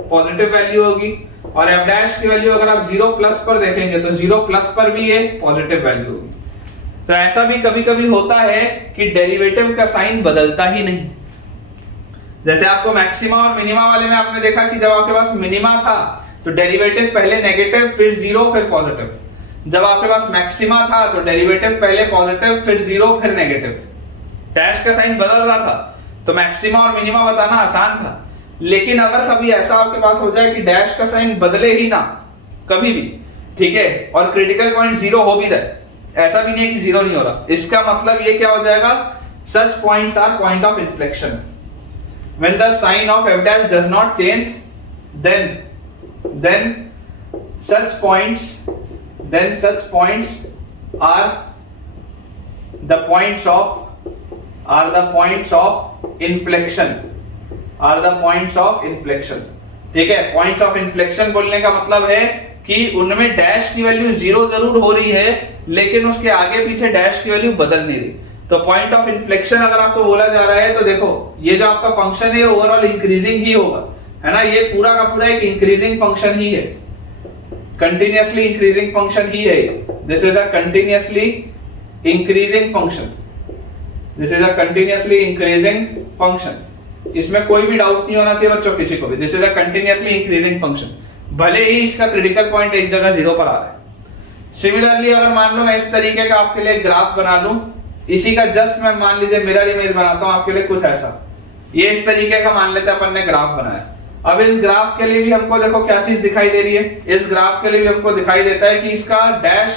पॉजिटिव वैल्यू होगी, और f डैश की वैल्यू अगर आप 0 प्लस पर देखेंगे तो 0 प्लस पर भी ये पॉजिटिव वैल्यू होगी। तो ऐसा भी कभी-कभी होता है कि डेरिवेटिव का साइन बदलता ही नहीं। जैसे आपको मैक्सिमा और मिनिमा वाले में आपने देखा कि जब आपके पास मिनिमा था तो डेरिवेटिव पहले नेगेटिव फिर 0 फिर पॉजिटिव, जब आपके पास मैक्सिमा था तो डेरिवेटिव पहले पॉजिटिव फिर 0 फिर नेगेटिव, डैश का साइन बदल रहा था तो मैक्सिमा और मिनिमा बताना आसान था। लेकिन अगर कभी ऐसा आपके पास हो जाए कि डैश का साइन बदले ही ना कभी भी, ठीक है, और क्रिटिकल पॉइंट 0 हो भी रहा है, ऐसा भी नहीं है कि 0 नहीं हो रहा, इसका मतलब ये क्या हो जाएगा, such points are point of inflection. When the sign of f dash does not change, then such points are the points of inflection, ठीक है। पॉइंट्स ऑफ इन्फ्लेक्शन बोलने का मतलब है कि उनमें डैश की वैल्यू 0 जरूर हो रही है लेकिन उसके आगे पीछे डैश की वैल्यू बदल नहीं रही। तो पॉइंट ऑफ इन्फ्लेक्शन अगर आपको बोला जा रहा है तो देखो ये जो आपका फंक्शन है ओवरऑल इंक्रीजिंग ही होगा, है ना, ये पूरा का पूरा एक इंक्रीजिंग फंक्शन ही है, कंटिन्यूअसली इंक्रीजिंग फंक्शन ही है। This is a continuously increasing function, this is a continuously increasing function, इसमें कोई भी डाउट नहीं होना चाहिए बच्चों किसी को भी। This is a continuously increasing function, भले ही इसका क्रिटिकल पॉइंट एक जगह 0 पर आ रहा है। सिमिलरली अगर मान लो मैं इस तरीके का आपके लिए ग्राफ बना लूं, इसी का जस्ट मैं मान लीजिए मिरर इमेज बनाता हूं आपके लिए कुछ ऐसा, ये इस तरीके का मान लेते हैं अपन ने ग्राफ बनाया। अब इस ग्राफ के लिए भी हमको देखो क्या चीज दिखाई दे रही है, इस ग्राफ के लिए भी हमको दिखाई देता है कि इसका डैश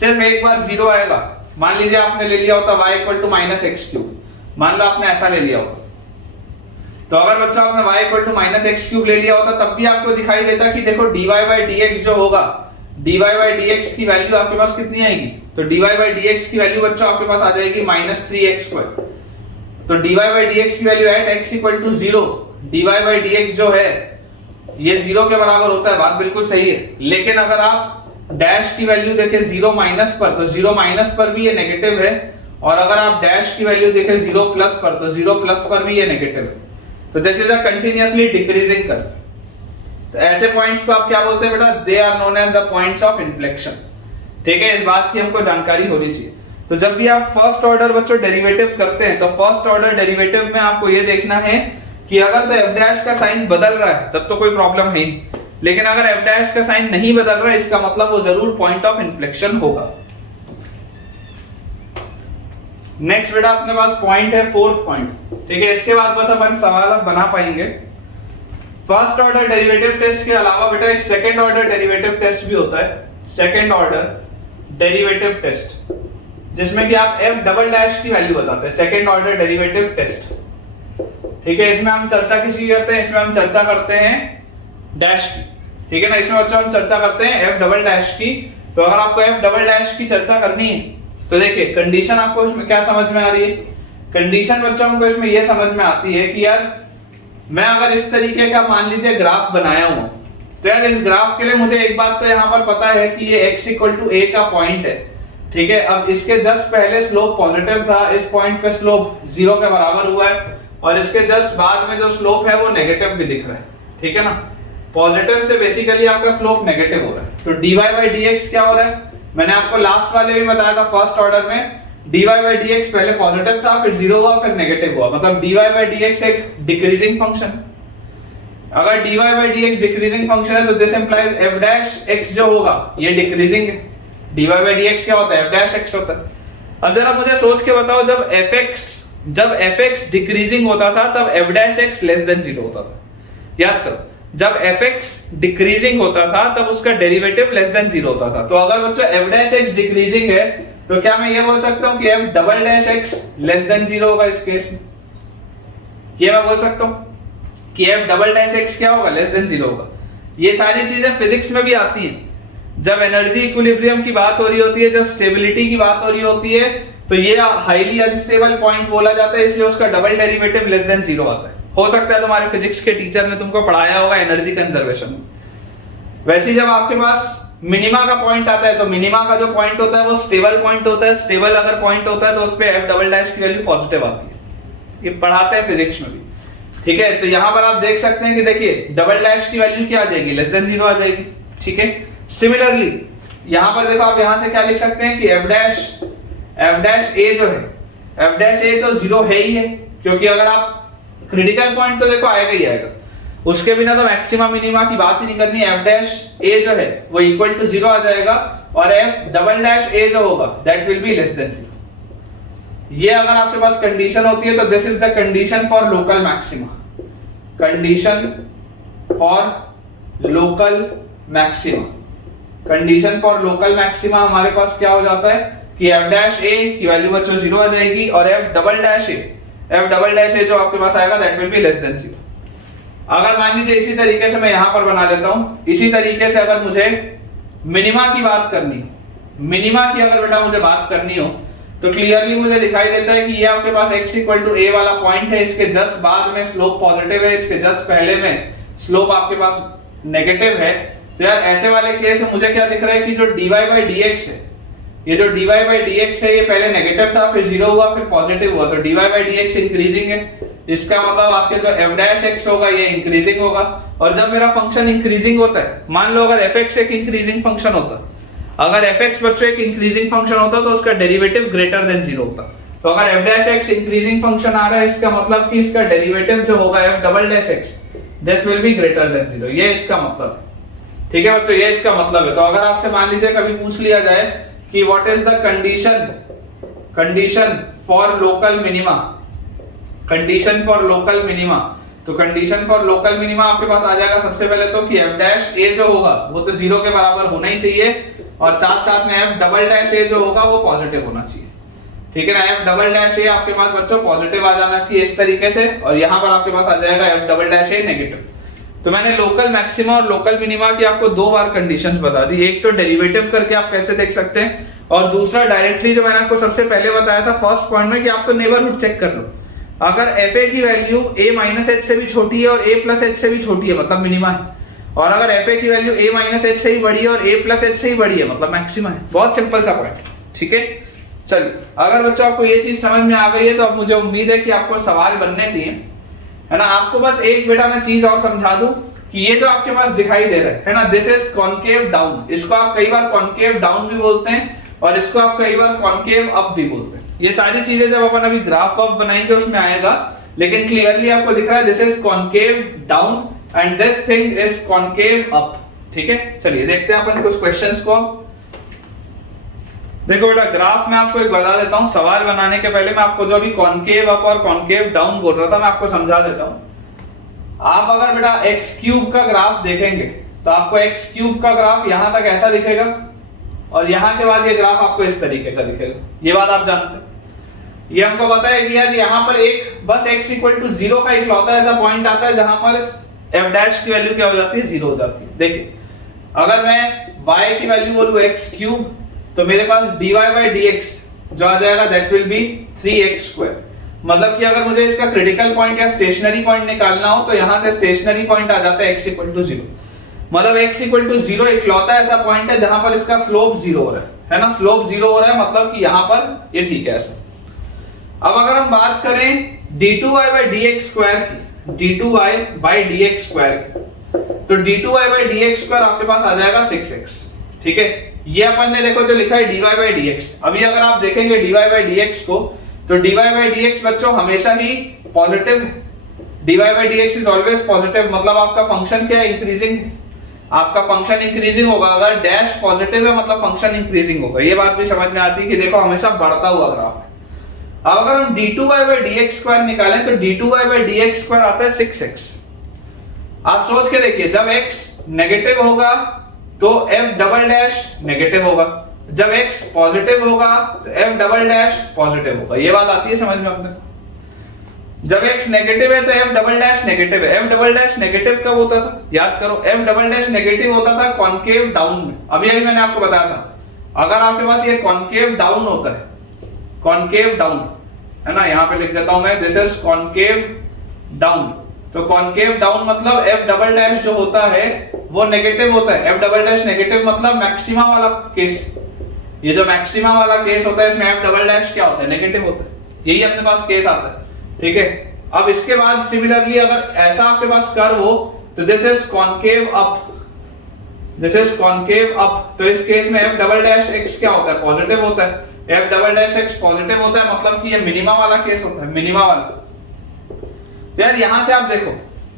सिर्फ एक बार 0 आएगा। मान लीजिए आपने ले लिया होता y equal to minus x cube, मान लो आपने ऐसा ले लिया होता, तो अगर बच्चों आपने y equal to minus x cube ले लिया होता तब भी आपको दिखाई देता कि देखो dy by dx जो होगा, dy by dx की वैल्यू आपके पास कितनी आएगी, तो dy by dx की वैल्यू बच्चों आपके पास आ जाएगी -3x स्क्वायर। तो dy by dx की value at x equal to 0, dy by dx जो है ये 0 के बराबर होता है, बात बिल्कुल सही है। लेकिन अगर आप डैश की वैल्यू देखें 0 माइनस पर, तो 0 माइनस पर भी ये नेगेटिव है, और अगर आप डैश की वैल्यू देखें 0 प्लस पर, तो 0 प्लस पर भी ये नेगेटिव है। तो this is a continuously decreasing curve. तो ऐसे पॉइंट्स को आप क्या बोलते हैं बेटा, they are known as the points of inflection, ठीक है, इस बात की हमको जानकारी होनी चाहिए। तो जब भी आप फर्स्ट ऑर्डर बच्चों डेरिवेटिव करते हैं तो फर्स्ट ऑर्डर डेरिवेटिव में आपको ये देखना है कि अगर तो f डैश का साइन बदल रहा है तब तो कोई प्रॉब्लम है नहीं, लेकिन अगर f डैश का साइन नहीं बदल रहा है इसका मतलब वो जरूर पॉइंट ऑफ इन्फ्लेक्शन होगा। नेक्स्ट बेटा अपने पास पॉइंट है फोर्थ पॉइंट, ठीक है, इसके बाद बस अपन सवाल अब बना पाएंगे। फर्स्ट ऑर्डर डेरिवेटिव टेस्ट के अलावा बेटा एक सेकंड ऑर्डर डेरिवेटिव टेस्ट भी होता है, सेकंड ऑर्डर डेरिवेटिव टेस्ट, जिसमें कि आप f डबल डैश की वैल्यू बताते हैं, सेकंड ऑर्डर डेरिवेटिव टेस्ट, ठीक है। इसमें हम चर्चा किसकी करते हैं, इसमें हम चर्चा करते हैं डैश की, ठीक है ना, इसमें बच्चों हम चर्चा करते हैं f डबल डैश की। तो अगर आपको f डबल डैश की चर्चा करनी है तो देखिए कंडीशन आपको इसमें क्या समझ में आ रही है, कंडीशन बच्चों हमको इसमें यह समझ में आती है कि यार मैं अगर इस तरीके का मान लीजिए ग्राफ बनाया हूं, तो यार इस ग्राफ के लिए मुझे एक बात तो यहाँ पर पता है कि ये x इक्वल टू a का पॉइंट है, ठीक है। अब इसके जस्ट पहले स्लोप पॉजिटिव था, इस पॉइंट पे स्लोप 0 के बराबर हुआ है, और इसके जस्ट बाद में जो स्लोप है वो नेगेटिव भी दिख रहा है, ठीक है ना। पॉजिटिव से बेसिकली आपका स्लोप नेगेटिव हो रहा है। तो dy बाई dx क्या हो रहा है, मैंने आपको लास्ट वाले में बताया था फर्स्ट ऑर्डर में dy बाई dx पहले पॉजिटिव था, फिर जीरो हुआ, फिर नेगेटिव हुआ, मतलब dy बाई dx एक डिक्रीजिंग फंक्शन। अगर dy by dx decreasing function है तो this implies f dash x जो होगा ये डिक्रीजिंग है। dy बाई dx क्या होता है, f डैश x होता है। अब जरा मुझे सोच के बताओ, जब fx डिक्रीजिंग होता था तब f dash x less than 0 होता था। याद करो, जब fx डिक्रीजिंग होता था तब उसका डेरिवेटिव लेस देन 0 होता था। तो अगर बच्चों f डैश x डिक्रीजिंग है तो क्या मैं ये बोल सकता हूं कि f double dash x less than 0 होगा इस केस में? ये मैं बोल सकता हूं कि f डबल डैश x क्या होगा, लेस देन 0 होगा। ये सारी चीजें फिजिक्स में भी आती हैं। जब एनर्जी इक्विलिब्रियम की बात हो रही होती है, जब स्टेबिलिटी की बात हो रही होती है, तो ये हाईली अनस्टेबल पॉइंट बोला जाता है, इसलिए उसका डबल डेरिवेटिव लेस देन 0 आता है। हो सकता है तुम्हारे फिजिक्स के टीचर ने तुमको पढ़ाया होगा एनर्जी कंजर्वेशन में। वैसे जब आपके पास मिनिमा का पॉइंट आता है तो मिनिमा का जो पॉइंट होता है वो स्टेबल पॉइंट होता है। स्टेबल अगर पॉइंट होता है तो उस पे f डबल डैश की वैल्यू पॉजिटिव आती है। ये पढ़ाते हैं फिजिक्स में भी, ठीक है। तो यहां पर आप देख सकते हैं कि देखिए डबल डैश की वैल्यू क्या आ जाएगी, लेस देन 0 आ जाएगी, ठीक है। सिमिलरली यहां पर देखो, आप यहां से क्या लिख सकते हैं कि f डैश a जो है, f डैश a तो 0 है ही है, क्योंकि अगर आप क्रिटिकल पॉइंट तो देखो आएगा ही आएगा, उसके बिना तो मैक्सिमा मिनिमा की बात ही नहीं करनी। f डैश a जो है वो इक्वल टू 0 आ जाएगा, और f डबल डैश a जो होगा that will be less than 0। ये अगर आपके पास कंडीशन होती है तो this is the condition for local maxima. Condition for local maxima, condition for local maxima हमारे पास क्या हो जाता है कि f डैश a की वैल्यू बच्चों 0 आ जाएगी, और f डबल डैश a जो आपके पास आएगा that will be less than 0। अगर मान लीजिए इसी तरीके से मैं यहां पर बना लेता हूं, इसी तरीके से अगर मुझे मिनिमा की बात करनी, मिनिमा की अगर बेटा मुझे बात करनी हो तो क्लियरली मुझे दिखाई देता है कि ये आपके पास x इक्वल टू a वाला पॉइंट है, इसके जस्ट बाद में स्लोप पॉजिटिव है, इसके जस्ट पहले में स्लोप आपके पास नेगेटिव है। तो यार ऐसे वाले केस में मुझे क्या दिख रहा है कि जो dy बाई dx है, ये जो dy बाई dx है ये पहले नेगेटिव था, फिर 0 हुआ, फिर पॉजिटिव हुआ, तो dy बाई dx इंक्रीजिंग है। इसका मतलब आपके जो f डैश x होगा ये इंक्रीजिंग होगा। और जब मेरा फंक्शन इंक्रीजिंग होता है, मान लो अगर fx एक इंक्रीजिंग फंक्शन होता, अगर fx बच्चों एक इंक्रीजिंग फंक्शन होता तो उसका डेरिवेटिव ग्रेटर देन 0 होता। तो अगर f dash x increasing function आ रहा है, इसका मतलब कि इसका डेरिवेटिव जो होगा f double dash x this will be greater than 0। ये इसका मतलब है, ठीक है बच्चों, ये इसका मतलब है। तो अगर आपसे मान लीजिए कभी पूछ लिया जाए कि what is the condition for local minima, condition for local minima, तो कंडीशन फॉर लोकल मिनिमा आपके पास आ जाएगा सबसे पहले तो कि f डैश a जो होगा वो तो 0 के बराबर होना ही चाहिए, और साथ साथ में f डबल डैश a जो होगा वो पॉजिटिव होना चाहिए, ठीक है ना। f डबल डैश a आपके पास बच्चों पॉजिटिव आ जाना चाहिए इस तरीके से, और यहां पर आपके पास आ जाएगा f double dash a negative. तो मैंने लोकल मैक्सिमा और लोकल मिनिमा की आपको दो बार कंडीशंस बता दी, एक तो डेरिवेटिव करके आप कैसे देख सकते हैं, और दूसरा डायरेक्टली जो मैंने आपको सबसे पहले बताया था फर्स्ट पॉइंट में कि आप तो नेबरहुड चेक कर लो। अगर fa की वैल्यू a माइनस h से भी छोटी है और a प्लस h से भी छोटी है मतलब मिनिमा है, और अगर fa की वैल्यू a माइनस h से ही बड़ी है और a प्लस h से ही बड़ी है मतलब मैक्सिमा है। बहुत सिंपल सा पॉइंट, ठीक है। चलिए, अगर बच्चों आपको ये चीज समझ में आ गई है तो अब मुझे उम्मीद है कि आपको सवाल बनने चाहिए, है ना। आपको बस एक बेटा मैं चीज और समझा दूं कि ये जो आपके पास दिखाई दे रहा है ना, दिस इज कॉनकेव डाउन। इसको आप कई बार कॉनकेव डाउन भी बोलते हैं और इसको आप कई बार कॉनकेव अप भी बोलते हैं। ये सारी चीजें जब अपन अभी ग्राफ ऑफ बनाएंगे उसमें आएगा, लेकिन क्लियरली आपको दिख रहा है this is concave down and this thing is concave up, ठीक है। चलिए देखते हैं अपन कुछ क्वेश्चंस को। देखो बेटा, ग्राफ में आपको एक बता देता हूं, सवाल बनाने के पहले मैं आपको जो अभी कॉनकेव अप और कॉनकेव डाउन बोल रहा था मैं आपको समझा देता हूं। आप अगर बेटा एक्स क्यूब का ग्राफ देखेंगे तो आपको एक्स क्यूब का ग्राफ यहां तक ऐसा दिखेगा, और यहां के बाद ये ग्राफ आपको इस तरीके का दिखेगा। ये बात आप जानते हैं, ये हमको पता है कि यार यहां पर एक बस x इक्वल टू 0 का इकलौता ऐसा पॉइंट आता है जहां पर f डैश की वैल्यू क्या हो जाती है, 0 हो जाती है। देखिए, अगर मैं y की वैल्यू बोलूं x क्यूब तो मेरे पास dy बाई dx जो आ जाएगा that will be 3x square. मतलब कि अगर मुझे इसका क्रिटिकल पॉइंट या स्टेशनरी पॉइंट निकालना हो तो यहां से स्टेशनरी पॉइंट आ जाता है x इक्वल टू 0। मतलब x इक्वल टू 0 इकलौता ऐसा पॉइंट है जहां पर इसका स्लोप 0 हो रहा है ना। स्लोप 0 हो रहा है मतलब कि यहां पर ये ठीक है ऐसा। अब अगर हम बात करें d2y by dx स्क्वायर की, d2y by dx स्क्वायर, तो d2y by dx स्क्वायर आपके पास आ जाएगा 6x। ठीक है, ये अपन ने देखो जो लिखा है dy by dx, अभी अगर आप देखेंगे dy by dx को, तो dy by dx बच्चों हमेशा ही पॉजिटिव है। dy by dx is always positive, मतलब आपका फंक्शन क्या है, इंक्रीजिंग। आपका फंक्शन इंक्रीजिंग होगा, अगर डैश पॉजिटिव है मतलब फंक्शन इंक्रीजिंग होगा। ये बात भी समझ में आती है कि देखो हमेशा बढ़ता हुआ ग्राफ है। अब अगर हम d2y by dx स्क्वायर निकालें, तो d2y by dx स्क्वायर आता है 6x। आप सोच के देखिए, जब x नेगेटिव होगा तो f डबल डैश नेगेटिव होगा, जब x पॉजिटिव होगा तो f डबल डैश पॉजिटिव होगा। ये बात आती है समझ में अपने को? जब x नेगेटिव है तो f डबल डैश नेगेटिव है। f डबल डैश नेगेटिव कब होता था, याद करो, f डबल डैश नेगेटिव होता था कॉनकेव डाउन में। अभी मैंने आपको बताया था, अगर आपके पास ये कॉनकेव डाउन होता है, कॉनकेव डाउन है ना, यहां पे लिख देता हूं मैं, दिस इज कॉनकेव डाउन। तो कॉनकेव डाउन मतलब f डबल डैश जो होता है वो नेगेटिव होता है। f डबल डैश नेगेटिव मतलब मैक्सिमा वाला केस, ये जो मैक्सिमा वाला केस होता है इसमें f डबल डैश क्या होता है, नेगेटिव होता है। यही अपने पास केस आता है। ठीक है, अब इसके बाद सिमिलरली अगर ऐसा आपके पास कर्व हो तो this is concave up, this is concave up, तो इस केस में f डबल डैश x क्या होता है, पॉजिटिव होता है। f double dash x positive होता है मतलब कि ये मिनिमा वाला केस होता है, मिनिमा वाला। तो यार यहां से आप देखो,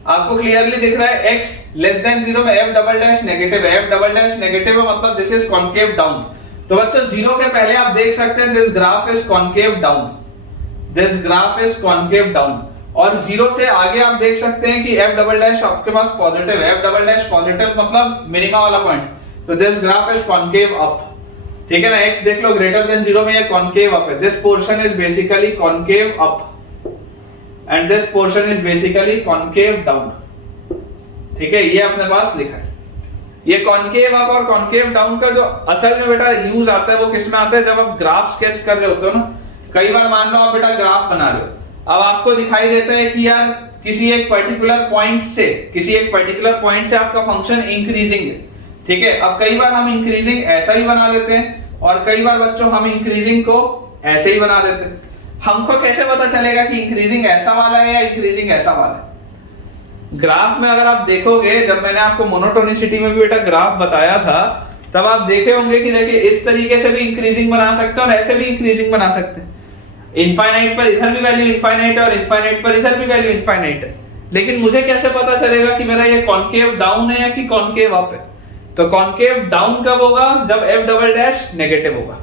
आपको क्लियरली दिख रहा है x लेस देन 0 में f डबल डैश नेगेटिव है, f डबल डैश नेगेटिव है मतलब दिस इज कॉनकेव डाउन। तो बच्चों 0 के पहले आप देख सकते हैं this graph is concave down, this graph is concave down. और 0 से आगे आप देख सकते हैं कि f डबल डैश आपके पास पॉजिटिव है, f डबल डैश पॉजिटिव मतलब मिनिमा वाला पॉइंट, तो this graph is concave up. ठीक है ना, x देख लो ग्रेटर देन 0 में ये कॉनकेव अप है, this portion is basically concave up and this portion is basically concave down. ठीक है, ये अपने पास लिखा है। ये कॉनकेव अप और कॉनकेव डाउन का जो असल में बेटा यूज आता है वो किस में आता है, जब आप ग्राफ स्केच कर रहे होते हो ना। कई बार मान लो आप बेटा ग्राफ बना रहे हो, अब आपको दिखाई देता है कि यार किसी एक पर्टिकुलर पॉइंट से, किसी एक पर्टिकुलर पॉइंट से आपका फंक्शन इंक्रीजिंग है। ठीक है, अब कई बार हम इंक्रीजिंग ऐसा ही बना देते हैं और कई बार बच्चों हम इंक्रीजिंग को ऐसे ही बना देते हैं। हमको कैसे पता चलेगा कि इंक्रीजिंग ऐसा वाला है या इंक्रीजिंग ऐसा वाला है? ग्राफ में अगर आप देखोगे, जब मैंने आपको मोनोटोनिसिटी में भी बेटा ग्राफ बताया था, तब आप देखे होंगे कि देखिए इस तरीके से भी इंक्रीजिंग बना सकते हैं और ऐसे भी इंक्रीजिंग बना सकते हैं। इनफाइनाइट पर इधर भी वैल्यू इनफाइनाइट है और इनफाइनाइट पर इधर भी वैल्यू इनफाइनाइट है। लेकिन मुझे कैसे पता चलेगा कि मेरा ये कॉनकेव डाउन है या कि कॉनकेव अप है? तो कॉनकेव डाउन कब होगा, जब f डबल डैश नेगेटिव होगा।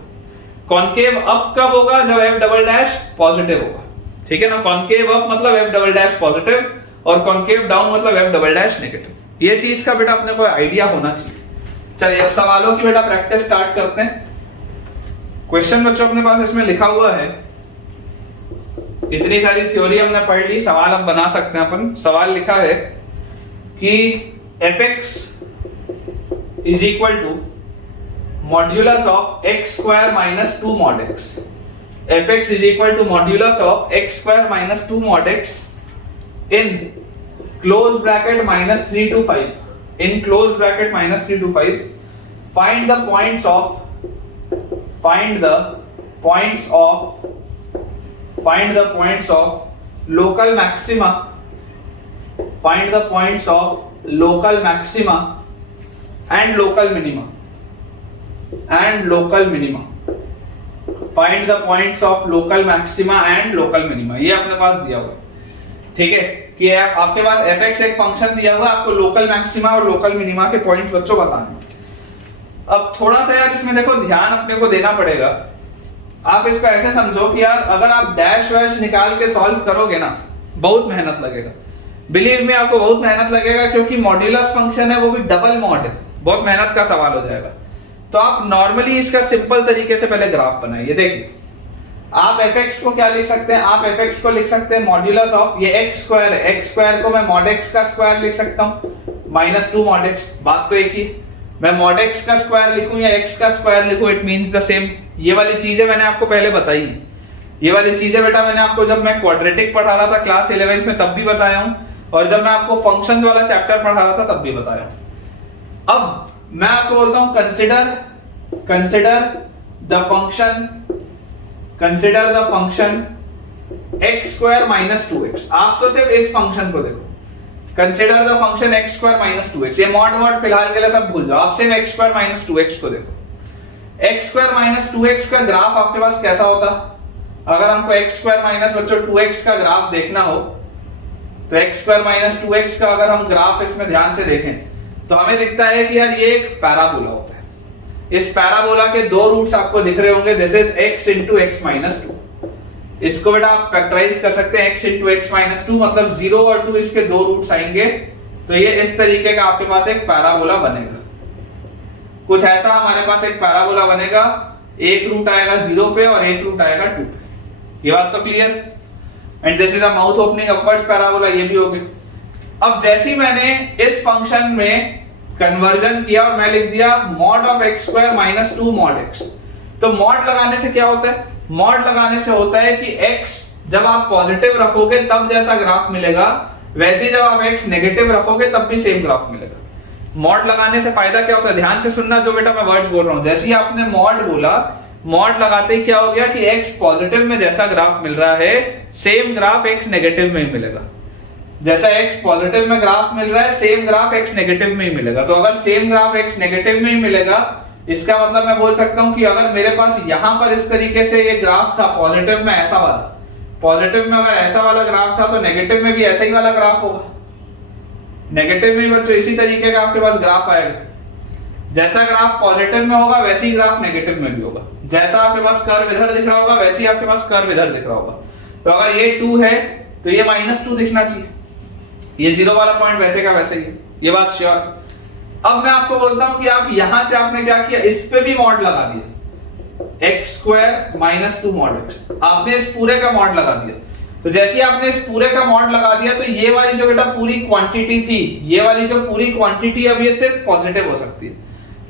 कॉनकेव अप कब होगा, जब f डबल डैश पॉजिटिव होगा। ठीक है ना, कॉनकेव अप मतलब f डबल डैश पॉजिटिव और कॉनकेव डाउन मतलब f डबल डैश नेगेटिव। ये चीज का बेटा अपने को आइडिया होना चाहिए। चलिए अब सवालों की बेटा प्रैक्टिस स्टार्ट करते हैं। क्वेश्चन बच्चों अपने पास इसमें लिखा हुआ है, इतनी सारी थ्योरी हमने पढ़ ली, सवाल हम बना सकते हैं अपन। सवाल लिखा है कि fx is equal to modulus of x square minus 2 mod x. fx is equal to modulus of x square minus 2 mod x in close bracket minus 3 to 5. In close bracket minus 3 to 5. Find the points of local maxima. Find the points of local maxima and local minima. And local minima. Find the points of local maxima and local minima. ये अपने पास दिया हुआ है। ठीक है, कि आपके पास fx एक फंक्शन दिया हुआ है, आपको लोकल मैक्सिमा और लोकल मिनिमा के पॉइंट्स बच्चों बताने। अब थोड़ा सा यार इसमें देखो ध्यान अपने को देना पड़ेगा। आप इसको ऐसे समझो कि यार अगर आप डैश वैश निकाल के सॉल्व करोगे ना, बहुत मेहनत लगेगा। बिलीव में आपको बहुत मेहनत लगेगा, क्योंकि मॉड्यूलस फंक्शन है, वो भी डबल मॉड है, बहुत मेहनत का सवाल हो जाएगा। तो आप नॉर्मली इसका सिंपल तरीके से पहले ग्राफ बनाइए। देखिए आप fx को क्या लिख सकते हैं, आप fx को लिख सकते हैं मॉड्यूलस ऑफ ये x स्क्वायर है, x स्क्वायर को मैं mod x का स्क्वायर लिख सकता हूं -2 mod x। बात तो एक ही, मैं mod x का स्क्वायर लिखूं या x का स्क्वायर लिखूं, इट मींस द सेम। ये वाली चीजें मैंने आपको पहले बताई है। ये वाली चीजें बेटा मैंने आपको जब मैं क्वाड्रेटिक पढ़ा रहा था क्लास 11th में तब भी बताया हूं, और जब मैं आपको फंक्शंस वाला चैप्टर पढ़ा रहा था तब भी बताया हूं। अब मैं आपको बोलता हूं consider the function x square minus 2x। आप तो सिर्फ इस फंक्शन को देखो, consider the function x square minus 2x। ये मॉड मॉड फिलहाल के लिए सब भूल जाओ, आप सिर्फ एक्स स्क्वायर माइनस 2x को देखो। एक्स स्क्वायर माइनस 2x का ग्राफ आपके पास कैसा होता? अगर हमको एक्स स्क्वायर माइनस बच्चों 2x का ग्राफ देखना हो तो एक्स स्क्वायर माइनस 2x का अगर हम ग्राफ इसमें ध्यान से देखें तो हमें दिखता है कि यार ये एक पैराबोला होता है। इस पैराबोला के दो रूट्स आपको दिख रहे होंगे, this is x into x minus 2। इसको बेटा आप फैक्टराइज कर सकते हैं, x into x minus 2 मतलब 0 और 2 इसके दो रूट्स आएंगे, तो ये इस तरीके का आपके पास एक पैराबोला बनेगा। कुछ ऐसा हमारे पास एक पैराबोला बनेगा, एक रूट आएगा 0 पे और एक रूट आएगा 2 पे। ये बात तो clear? And this is a mouth opening upwards parabola, ये भी हो गया। अब जैसे ही मैंने इस फंक्शन में कन्वर्जन किया और मैं लिख दिया mod of x square minus 2 mod x, तो मॉड लगाने से क्या होता है? मॉड लगाने से होता है कि x जब आप पॉजिटिव रखोगे तब जैसा ग्राफ मिलेगा, वैसे जब आप x नेगेटिव रखोगे तब भी सेम ग्राफ मिलेगा। मॉड लगाने से फायदा क्या होता है? ध्यान से सुनना जो बेटा मैं वर्ड्स बोल रहा हूं। जैसे ही आपने मॉड बोला, मॉड लगाते ही क्या हो गया कि x पॉजिटिव में जैसा ग्राफ मिल रहा है सेम ग्राफ x नेगेटिव में ही मिलेगा। जैसा x पॉजिटिव में ग्राफ मिल रहा है सेम ग्राफ x नेगेटिव में ही मिलेगा। तो अगर सेम ग्राफ x नेगेटिव में ही मिलेगा, इसका मतलब मैं बोल सकता हूं कि अगर मेरे पास यहां पर इस तरीके से ये ग्राफ था पॉजिटिव में ऐसा वाला, पॉजिटिव में अगर ऐसा वाला ग्राफ था तो नेगेटिव में भी ऐसा ही वाला ग्राफ होगा। नेगेटिव में बच्चों इसी तरीके का आपके पास ग्राफ आएगा। जैसा ग्राफ पॉजिटिव में होगा वैसे ही ग्राफ नेगेटिव में भी होगा। जैसा आपके पास कर्व इधर दिख रहा होगा वैसे ही आपके पास कर्व इधर दिख रहा होगा। तो अगर ये 2 है तो ये -2 दिखना चाहिए, ये 0 वाला पॉइंट वैसे का वैसे ही, ये बात श्योर। अब मैं आपको बोलता हूं कि आप यहां से आपने क्या किया, इस पे भी मॉड लगा दिया, x square minus 2 mod x। आपने इस पूरे का मॉड लगा दिया। तो जैसे ही आपने इस पूरे का मॉड लगा दिया तो ये वाली जो बेटा पूरी क्वांटिटी थी, ये वाली जो पूरी क्वांटिटी अब ये सिर्फ पॉजिटिव हो सकती है।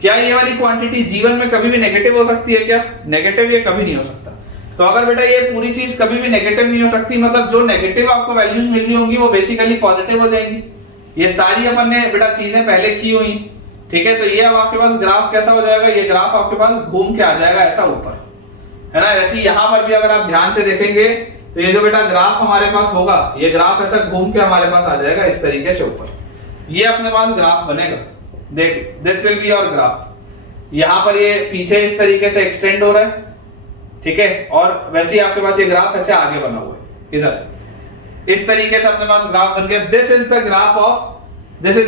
क्या ये वाली क्वांटिटी जीवन में कभी भी नेगेटिव हो सकती है क्या? नेगेटिव ये कभी नहीं हो सकता। तो अगर बेटा ये पूरी चीज कभी भी नेगेटिव नहीं हो सकती, मतलब जो नेगेटिव आपको वैल्यूज मिल रही होंगी वो बेसिकली पॉजिटिव हो जाएंगी। ये सारी अपन ने बेटा चीजें पहले की हुई, ठीक है। तो ये अब आपके पास ग्राफ कैसा हो जाएगा, ये ग्राफ आपके पास घूम के आ जाएगा ऐसा ऊपर, है ना। वैसे यहाँ पर भी अगर आप ध्यान से देखेंगे तो ये जो बेटा ग्राफ हमारे पास होगा, ये ग्राफ ऐसा घूम के हमारे पास आ जाएगा इस तरीके से ऊपर। ये अपने पास ग्राफ बनेगा, देख this will be your graph. यहाँ पर ये पीछे इस तरीके से एक्सटेंड हो रहा है, ठीक है, और वैसे ही आपके पास ये ग्राफ ऐसे आगे बना हुआ है इधर, इस तरीके से अपने पास ग्राफ बन गया। This is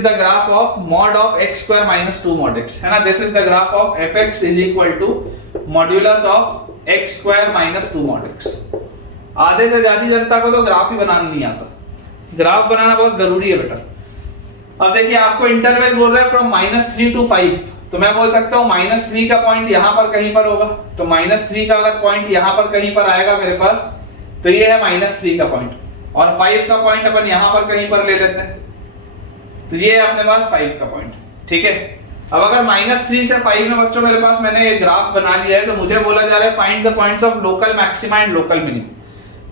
the graph of mod of x square minus 2 mod x, है ना। This is the graph of fx is equal to modulus of x square minus 2 mod x। आधे से ज्यादा जनता को तो ग्राफ ही बनाना नहीं आता, ग्राफ बनाना बहुत जरूरी है बेटा। अब देखिए आपको इंटरवल बोल रहा है फ्रॉम -3 to 5, तो मैं बोल सकता हूँ -3 का पॉइंट यहाँ पर कहीं पर होगा। तो -3 का अगर पॉइंट यहाँ पर कहीं पर आएगा मेरे पास, तो ये है -3 का पॉइंट, और 5 का पॉइंट अपन यहाँ पर कहीं पर ले लेते हैं, तो ये है अपने पास 5 का पॉइंट, ठीक है। अब अगर -3 से 5 में बच्चों मेरे पास मैंने ये ग्राफ बना लिया है, तो मुझे बोला जा रहा है find the points of local maxima and local minima,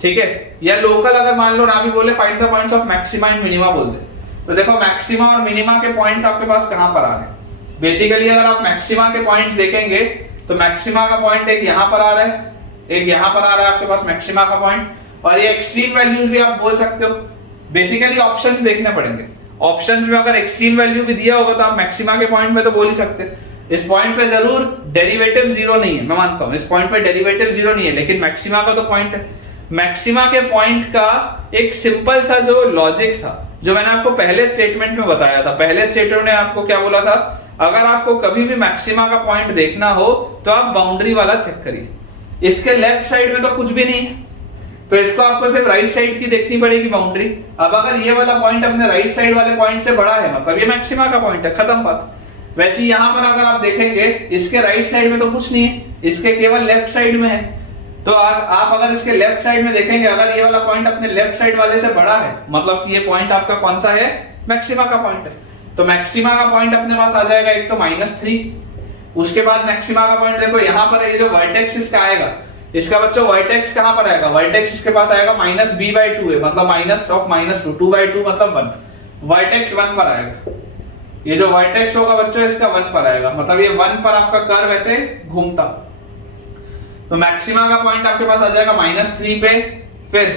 ठीक है। या लोकल अगर मान लो ना भी बोले, find the points of maxima and minima बोल दे, तो देखो मैक्सिमा और मिनिमा के पॉइंट्स आपके पास कहां पर आ रहे हैं। बेसिकली अगर आप मैक्सिमा के पॉइंट्स देखेंगे तो मैक्सिमा का पॉइंट एक यहां पर आ रहा है, एक यहां पर आ रहा है आपके पास मैक्सिमा का पॉइंट, और ये एक्सट्रीम वैल्यूज भी आप बोल सकते हो। बेसिकली ऑप्शंस देखने पड़ेंगे, ऑप्शंस में अगर एक्सट्रीम वैल्यू भी दिया होगा तो आप मैक्सिमा के पॉइंट में तो बोल ही सकते हैं। इस पॉइंट पे जरूर डेरिवेटिव 0 नहीं है, मैं मानता हूं इस पॉइंट पे डेरिवेटिव 0 नहीं है, लेकिन मैक्सिमा का तो पॉइंट है। मैक्सिमा के पॉइंट का एक सिंपल सा जो लॉजिक था, जो मैंने आपको पहले स्टेटमेंट में बताया था। पहले स्टेटमेंट में आपको क्या बोला था, अगर आपको कभी भी मैक्सिमा का पॉइंट देखना हो तो आप बाउंड्री वाला चेक करिए। इसके लेफ्ट साइड में तो कुछ भी नहीं है, तो इसको आपको सिर्फ राइट साइड की देखनी पड़ेगी बाउंड्री। अब अगर ये वाला पॉइंट अपने राइट साइड वाले पॉइंट से बड़ा है, मतलब ये मैक्सिमा का पॉइंट है, खत्म बात। वैसे ही यहाँ पर अगर आप देखेंगे इसके राइट साइड में तो कुछ नहीं है, इसके केवल लेफ्ट साइड में है। तो आप अगर इसके लेफ्ट साइड में देखेंगे, अगर ये वाला पॉइंट अपने लेफ्ट साइड वाले से बड़ा है, मतलब कि ये पॉइंट आपका कौन सा है, मैक्सिमा का पॉइंट है। तो मैक्सिमा का पॉइंट अपने पास आ जाएगा एक तो -3, उसके बाद मैक्सिमा का पॉइंट देखो यहाँ पर ये जो वर्टेक्स इसका आएगा, इसका बच्चों वर्टेक्स कहां पर आएगा, वर्टेक्स इसके पास आएगा -b/2 है, मतलब -2 2/2 मतलब 1, वर्टेक्स 1 पर आएगा। ये जो वर्टेक्स होगा बच्चों इसका 1 पर आएगा, मतलब ये 1 पर आपका कर्व ऐसे घूमता। तो मैक्सिमा का पॉइंट आपके पास आ जाएगा -3 पे, फिर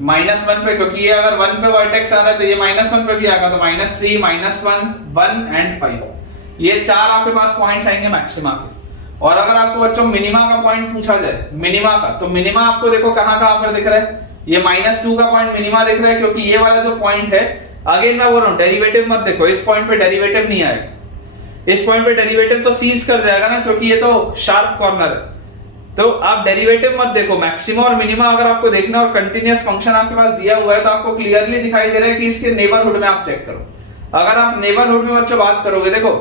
-1 पे, क्योंकि ये अगर 1 पे वर्टेक्स आ रहा है तो ये -1 पे भी आएगा, तो -3, -1, 1 एंड 5, ये 4 आपके पास पॉइंट्स आएंगे मैक्सिमा के। और अगर आपको बच्चों मिनिमा का पॉइंट पूछा जाए, मिनिमा का, तो मिनिमा आपको देखो कहां पर दिख रहा है, ये -2 का पॉइंट मिनिमा दिख रहा है, क्योंकि ये वाला जो पॉइंट है, अगेन मैं बोल रहा हूं डेरिवेटिव मत देखो, इस पॉइंट पे डेरिवेटिव नहीं आएगा, इस पॉइंट पे डेरिवेटिव तो सीज कर जाएगा ना, क्योंकि ये तो शार्प कॉर्नर है, तो आप डेरिवेटिव मत देखो। मैक्सिमा और मिनिमा अगर आपको देखना और कंटीन्यूअस फंक्शन आपके पास दिया हुआ है तो आपको क्लियरली दिखाई दे रहा है कि इसके नेबरहुड में आप चेक करो। अगर आप नेबरहुड में बच्चों बात करोगे, देखो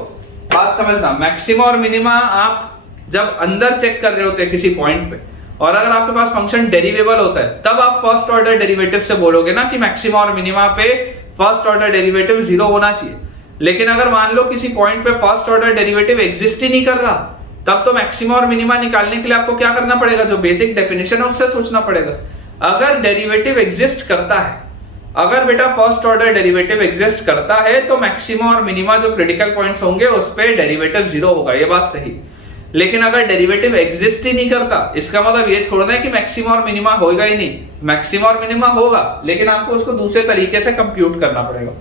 बात समझना, मैक्सिमा और मिनिमा आप जब अंदर चेक कर रहे होते हैं किसी पॉइंट पे, और अगर आपके पास फंक्शन डेरिवेबल होता है, तब आप फर्स्ट ऑर्डर डेरिवेटिव से बोलोगे ना कि मैक्सिमा और मिनिमा पे फर्स्ट ऑर्डर डेरिवेटिव 0 होना चाहिए। लेकिन अगर मान लो किसी पॉइंट पे फर्स्ट ऑर्डर डेरिवेटिव एग्जिस्ट ही नहीं कर रहा, तब तो मैक्सिमा और मिनिमा निकालने के लिए आपको क्या करना पड़ेगा, जो बेसिक डेफिनेशन है उससे सोचना पड़ेगा। अगर डेरिवेटिव एग्जिस्ट करता है, अगर बेटा फर्स्ट ऑर्डर डेरिवेटिव एग्जिस्ट करता है, तो मैक्सिमा और मिनिमा जो क्रिटिकल पॉइंट्स होंगे उस पे डेरिवेटिव 0 होगा, ये बात सही। लेकिन अगर डेरिवेटिव एग्जिस्ट ही नहीं करता, इसका मतलब ये थोड़ा है कि मैक्सिमा और मिनिमा होगा ही नहीं, मैक्सिमा और मिनिमा होगा, लेकिन आपको उसको दूसरे तरीके से कंप्यूट करना पड़ेगा।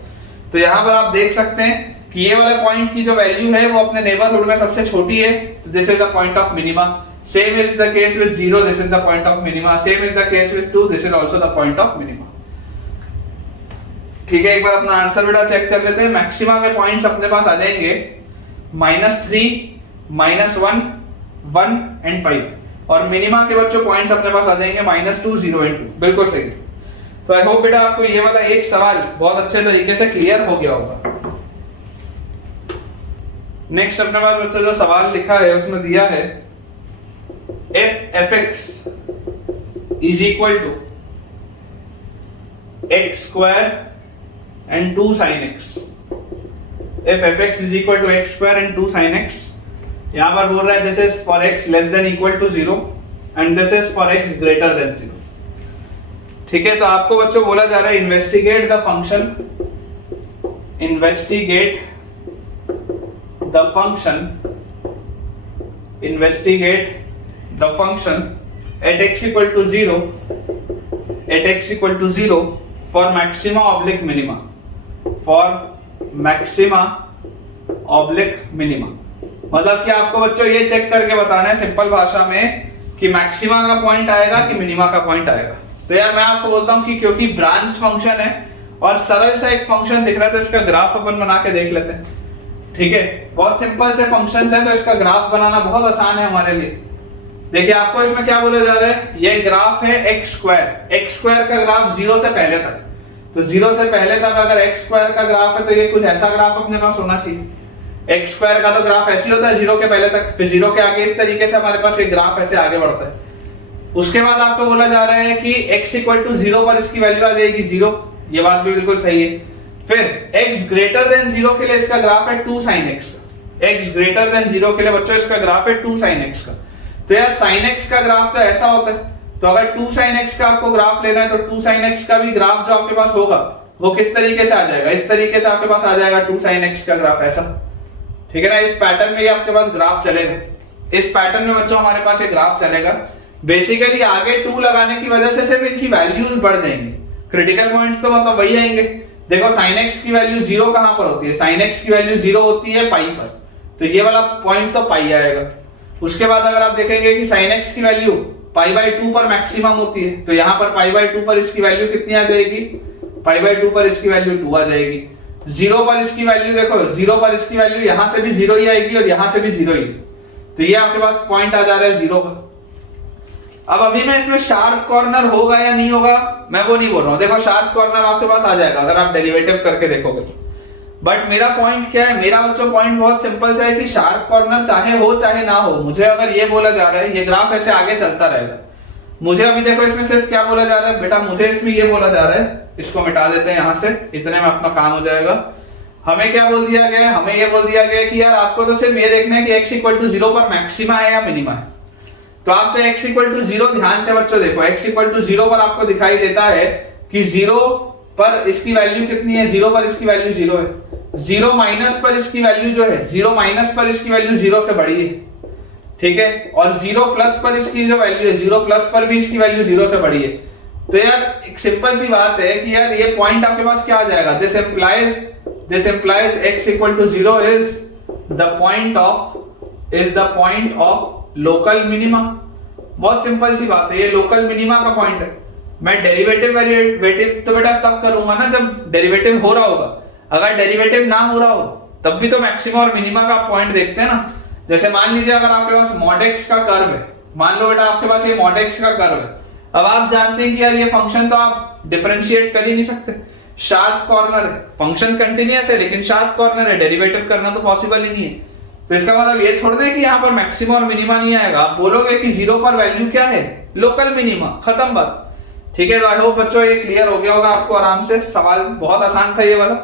तो यहाँ पर आप देख सकते हैं कि ये वाला पॉइंट की जो वैल्यू है वो अपने नेबरहुड में सबसे छोटी है, तो this is the point of minima. Same is the case with 0, this is the point of minima. Same is the case with 2, this is also the point of minima. ठीक है, एक बार अपना आंसर बेटा चेक कर लेते हैं। Maxima के points अपने पास आ जाएंगे -3, -1, 1 एंड 5, और मिनिमा के बच्चों पॉइंट्स अपने पास आ जाएंगे -2, 0 एंड 2। बिल्कुल सही। तो आई होप बेटा आपको ये वाला एक सवाल बहुत अच्छे तरीके से क्लियर हो गया होगा। नेक्स्ट अपने पास बच्चों जो सवाल लिखा है उसमें दिया है f(f(x) is equal to x square and 2 sin x। f(f(x) is equal to x square and 2 sin x। यहां पर बोल रहा है this is for x less than equal to 0 and this is for x greater than 0। ठीक है, तो आपको बच्चों बोला जा रहा है investigate the function, investigate the function, investigate the function at x equal to 0, at x equal to 0 for maxima oblique minima, for maxima oblique minima। मतलब कि आपको बच्चों ये चेक करके बताना है सिंपल भाषा में कि मैक्सिमा का पॉइंट आएगा कि मिनिमा का पॉइंट आएगा। तो यार मैं आपको बोलता हूं कि क्योंकि ब्रांच्ड फंक्शन है और सरल सा एक फंक्शन दिख रहा है, तो इसका ग्राफ अपन बना के देख लेते हैं। ठीक है, बहुत सिंपल से फंक्शंस हैं, तो इसका ग्राफ बनाना बहुत आसान है हमारे लिए। देखिए आपको इसमें क्या बोला जा रहा है, ये ग्राफ है x स्क्वायर का ग्राफ 0 से पहले तक, तो 0 से पहले तक अगर x स्क्वायर का ग्राफ है तो ये कुछ ऐसा ग्राफ अपने पास होना चाहिए। x स्क्वायर का तो ग्राफ ऐसे होता है 0 के पहले तक, फिर 0 के आगे इस तरीके से हमारे पास एक ग्राफ ऐसे आगे बढ़ता है। उसके बाद आपको बोला जा रहा है कि x इक्वल टू 0 पर इसकी वैल्यू आ जाएगी 0, ये बात भी बिल्कुल सही है। फिर x ग्रेटर देन 0 के लिए इसका ग्राफ है 2 sin x का, x ग्रेटर देन 0 के लिए बच्चों इसका ग्राफ है 2 sin x का। तो यार sin x का ग्राफ तो ऐसा होता है, तो अगर 2 sin x का आपको ग्राफ लेना है तो 2 sin x का भी ग्राफ जो आपके पास होगा वो किस तरीके से आ जाएगा, इस तरीके से आपके पास आ जाएगा 2 sin x का ग्राफ ऐसा। ठीक है ना, इस पैटर्न में ये आपके पास ग्राफ चलेगा, इस पैटर्न में बच्चों हमारे पास ये ग्राफ चलेगा। बेसिकली आगे 2 लगाने की वजह से सिर्फ इनकी वैल्यूज बढ़ जाएंगी, क्रिटिकल पॉइंट्स तो मतलब वही आएंगे। देखो sin x की वैल्यू 0 कहां पर होती है, sin x की वैल्यू 0 होती है पाई पर, तो ये वाला पॉइंट तो पाई आएगा। उसके बाद अगर आप देखेंगे कि sin x की वैल्यू π/2 पर मैक्सिमम होती है, तो यहाँ पर π/2 पर इसकी वैल्यू कितनी आ जाएगी, π/2 पर इसकी वैल्यू 2 आ जाएगी। 0 पर इसकी वैल्यू देखो, 0 पर इसकी वैल्यू यहां से भी 0 ही आएगी और यहां से भी 0 ही, तो ये आपके पास पॉइंट आ जा रहा है 0 का। अब अभी मैं इसमें शार्प कॉर्नर होगा या नहीं होगा मैं वो नहीं बोल रहा हूं, देखो शार्प कॉर्नर आपके पास आ जाएगा अगर आप डेरिवेटिव करके देखोगे तो। बट मेरा पॉइंट क्या है, मेरा बच्चों पॉइंट बहुत सिंपल सा है कि शार्प कॉर्नर चाहे हो चाहे ना हो, मुझे अगर ये बोला जा रहा है ये ग्राफ ऐसे आगे चलता रहेगा, मुझे अभी देखो इसमें सिर्फ क्या बोला जा रहा है बेटा, मुझे इसमें ये बोला जा रहा है, इसको मिटा देते हैं यहां से, इतने में अपना काम हो जाएगा। हमें क्या बोल दिया गया, हमें ये बोल दिया गया कि यार आपको तो सिर्फ ये देखना है कि x इक्वल टू 0 पर मैक्सिमा है या मिनिमा है। तो आप तो x इक्वल टू 0 ध्यान से बच्चों देखो, x इक्वल टू 0 पर आपको दिखाई देता है कि 0 पर इसकी वैल्यू कितनी है, 0 पर इसकी वैल्यू 0 है, 0 माइनस पर इसकी वैल्यू जो है, 0 माइनस पर इसकी वैल्यू 0 से बड़ी है, ठीक है, और 0 प्लस पर इसकी जो वैल्यू है, 0 प्लस पर भी इसकी वैल्यू 0 से बड़ी है। तो यार एक सिंपल सी बात है कि यार ये पॉइंट आपके पास क्या आ जाएगा, this implies x equal to 0 is the point of local minima। बहुत सिंपल सी बात है, ये लोकल मिनिमा का पॉइंट है। मैं डेरिवेटिव तो बेटा तब करूंगा ना जब डेरिवेटिव हो रहा होगा, अगर डेरिवेटिव ना हो रहा हो तब भी तो मैक्सिमा और मिनिमा का पॉइंट देखते हैं ना। जैसे मान लीजिए अगर आपके पास mod x का कर्व है, मान लो बेटा आपके पास ये mod x का कर्व है, अब आप जानते हैं कि यार ये फंक्शन तो आप डिफरेंशिएट कर ही नहीं सकते, शार्प कॉर्नर है, फंक्शन कंटिन्यूअस है लेकिन शार्प कॉर्नर है, डेरिवेटिव करना तो पॉसिबल ही नहीं है। तो इसका मतलब ये थोड़ा है कि यहाँ पर मैक्सिमा और मिनिमा नहीं आएगा, आप बोलोगे कि 0 पर वैल्यू क्या है, लोकल मिनिमा, खत्म बात। ठीक है, तो आई होप बच्चों ये क्लियर हो गया होगा आपको आराम से। सवाल बहुत आसान था ये वाला।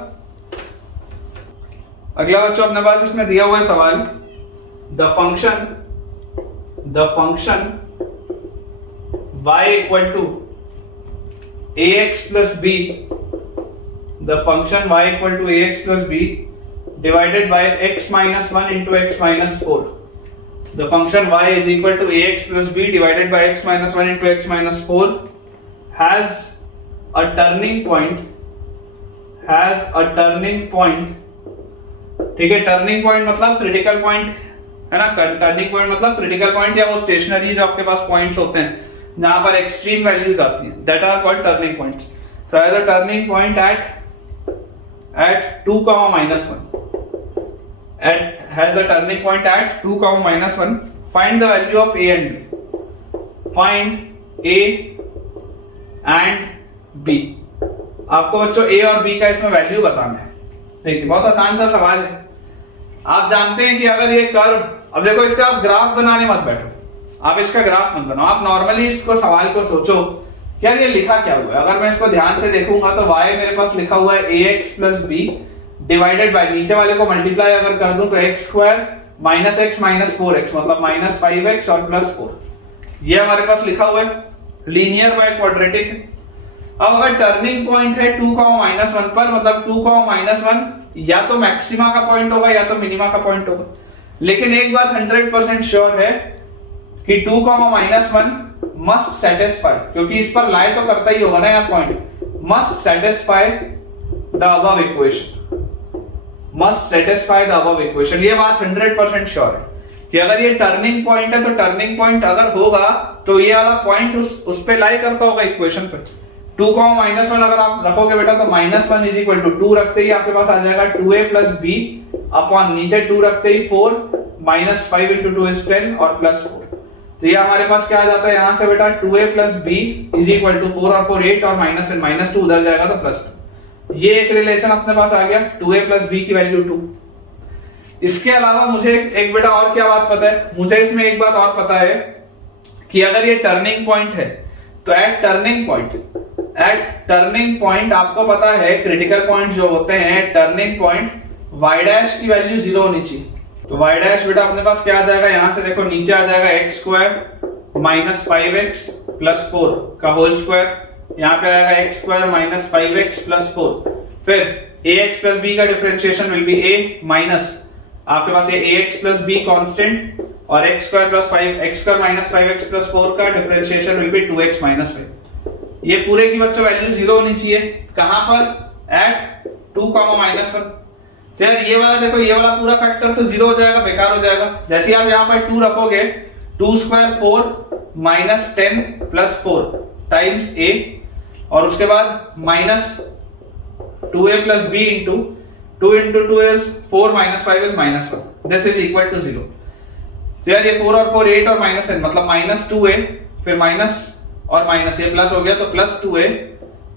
अगला बच्चों अपने पास इसमें दिया हुआ है सवाल, the function y equal to ax plus b, the function y equal to ax plus b divided by x minus 1 into x minus 4. The function y is equal to ax plus b divided by x minus 1 into x minus 4 has a turning point, ठीक है, turning point मतलब critical point है ना, turning point मतलब critical point या वो stationery जो आपके पास पॉइंट्स होते हैं जहां पर एक्सट्रीम वैल्यूज आती हैं, that are called turning points. So as a turning point at 2, minus 1, has a turning point at 2, minus 1, find the value of a and b, find a and b। आपको बच्चों a और b का इसमें value बताना है। देखिए बहुत आसान सा सवाल है, आप जानते हैं कि अगर ये कर्व, अब देखो इसका आप ग्राफ बनाने मत बैठो, आप इसका ग्राफ मत बनाओ, आप नॉर्मली इसको सवाल को सोचो यार ये लिखा क्या हुआ है। अगर मैं इसको ध्यान से देखूंगा तो y मेरे पास लिखा हुआ है ax plus b divided by, नीचे वाले को मल्टीप्लाई अगर कर दूं तो x square minus x minus 4x मतलब माइनस 5x और प्लस 4, ये हमारे पास लिखा हुआ है, लीनियर बाय क्वाड्रेटिक है। अब अगर टर्निंग पॉइंट है 2, माइनस 1 पर, मतलब 2, माइनस 1 या तो मैक्सिमा का पॉइंट होगा या तो मिनिमा का पॉइंट होगा। लेकिन एक बात 100% श्योर है कि 2, माइनस 1 मस्ट सेटिस्फाई, क्योंकि इस पर लाई तो करता ही होगा ना यार point, must satisfy the above equation, ये बात 100% श्योर है कि अगर ये टर्निंग पॉइंट है तो टर्निंग पॉइंट अगर होगा तो ये वाला पॉइंट उस पे लाई करता होगा इक्वेशन पे। 2, माइनस 1 अगर आप रखोगे बेटा तो माइनस 1 इज इक्वल टू 2 रखते ही आपके पास आ जाएगा 2a प्लस b अपॉन नीचे 2 रखते ही 4, माइनस 5 इंटू 2 इज 10 और प्लस 4। तो ये हमारे पास क्या आ जाता है यहाँ से बेटा 2a plus b is equal to 4 और 4 8 और माइनस 2 उधर जाएगा तो प्लस 2। ये एक रिलेशन अपने पास आ गया, 2a प्लस b की वैल्यू 2। इसके अलावा मुझे एक बेटा और क्या बात पता है, मुझे इसमें एक बात और पता है कि अगर ये टर्निंग पॉइंट है तो एट टर्निंग पॉइंट आपको पता है क्रिटिकल पॉइंट जो होते हैं टर्निंग पॉइंट y डैश की वैल्यू 0 होनी चाहिए। तो y डैश बेटा अपने पास क्या आ जाएगा, यहां से देखो नीचे आ जाएगा x square minus 5x plus 4 का होल स्क्वायर, यहाँ पे आएगा x square minus 5x plus 4, फिर ax प्लस b का differentiation will be a minus आपके पास ये ax प्लस b कांस्टेंट और x square plus 5x square minus 5x plus 4 का differentiation will be 2x minus 5। ये पूरे की बच्चों वैल्यू 0 होनी चाहिए, कहां पर, एट 2, माइनस 1। तो यार ये वाला देखो, ये वाला पूरा फैक्टर तो 0 हो जाएगा, बेकार हो जाएगा। जैसे ही आप यहाँ पर 2 रखोगे, 2 square 4 minus 10 plus 4 times a और उसके बाद minus 2a plus b into 2 into 2 is 4 minus 5 is minus 1. This is equal to 0. तो यार ये 4 और 4 8 और माइनस n मतलब माइनस 2a फिर माइनस और माइनस ये प्लस हो गया तो प्लस 2a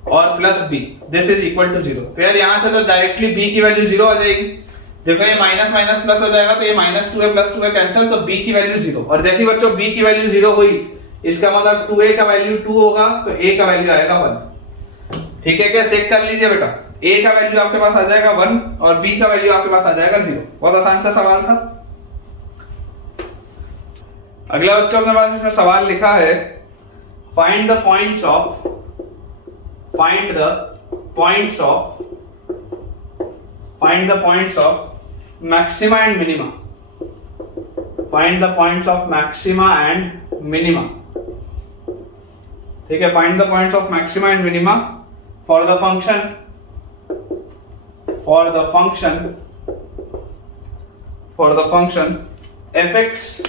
और plus b, this is equal to 0। तो यार यहाँ से तो डायरेक्टली b की वैल्यू 0 आ जाएगी। देखो ये माइनस माइनस प्लस हो जाएगा तो ये minus 2a plus 2a cancel, तो b की वैल्यू 0। और जैसे ही बच्चों b की वैल्यू 0 हुई इसका मतलब 2a का वैल्यू 2 होगा तो a का वैल्यू आएगा 1। ठीक है क्या, चेक कर लीजिए बेटा, a का वैल्यू आपके पास आ जाएगा 1 और b का वैल्यू आपके पास आ जाएगा 0। बहुत आसान सा सवाल था। अगला बच्चों अपने पास इसमें सवाल लिखा है, find the points of maxima and minima, find the points of maxima and minima ठीक है, find the points of maxima and minima for the function fx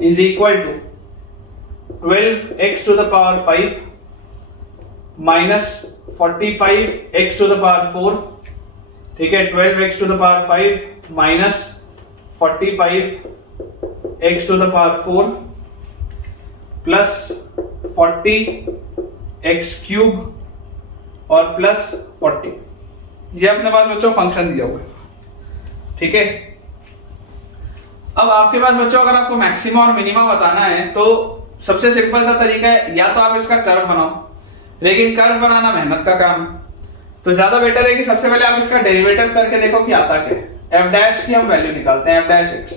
is equal to 12x to the power 5 minus 45x to the power 4, ठीक है, 12x to the power 5 minus 45x to the power 4 plus 40x cube और plus 40, ये अपने पास बच्चों function दिया हुआ है। ठीक है, अब आपके पास बच्चों अगर आपको मैक्सिमा और मिनिमा बताना है तो सबसे सिंपल सा तरीका है, या तो आप इसका कर्व बनाओ, लेकिन कर्व बनाना मेहनत का काम है, तो ज्यादा बेटर है कि सबसे पहले आप इसका डेरिवेटिव करके देखो कि आता क्या है। एफ डैश की हम वैल्यू निकालते हैं, एफ डैश एक्स।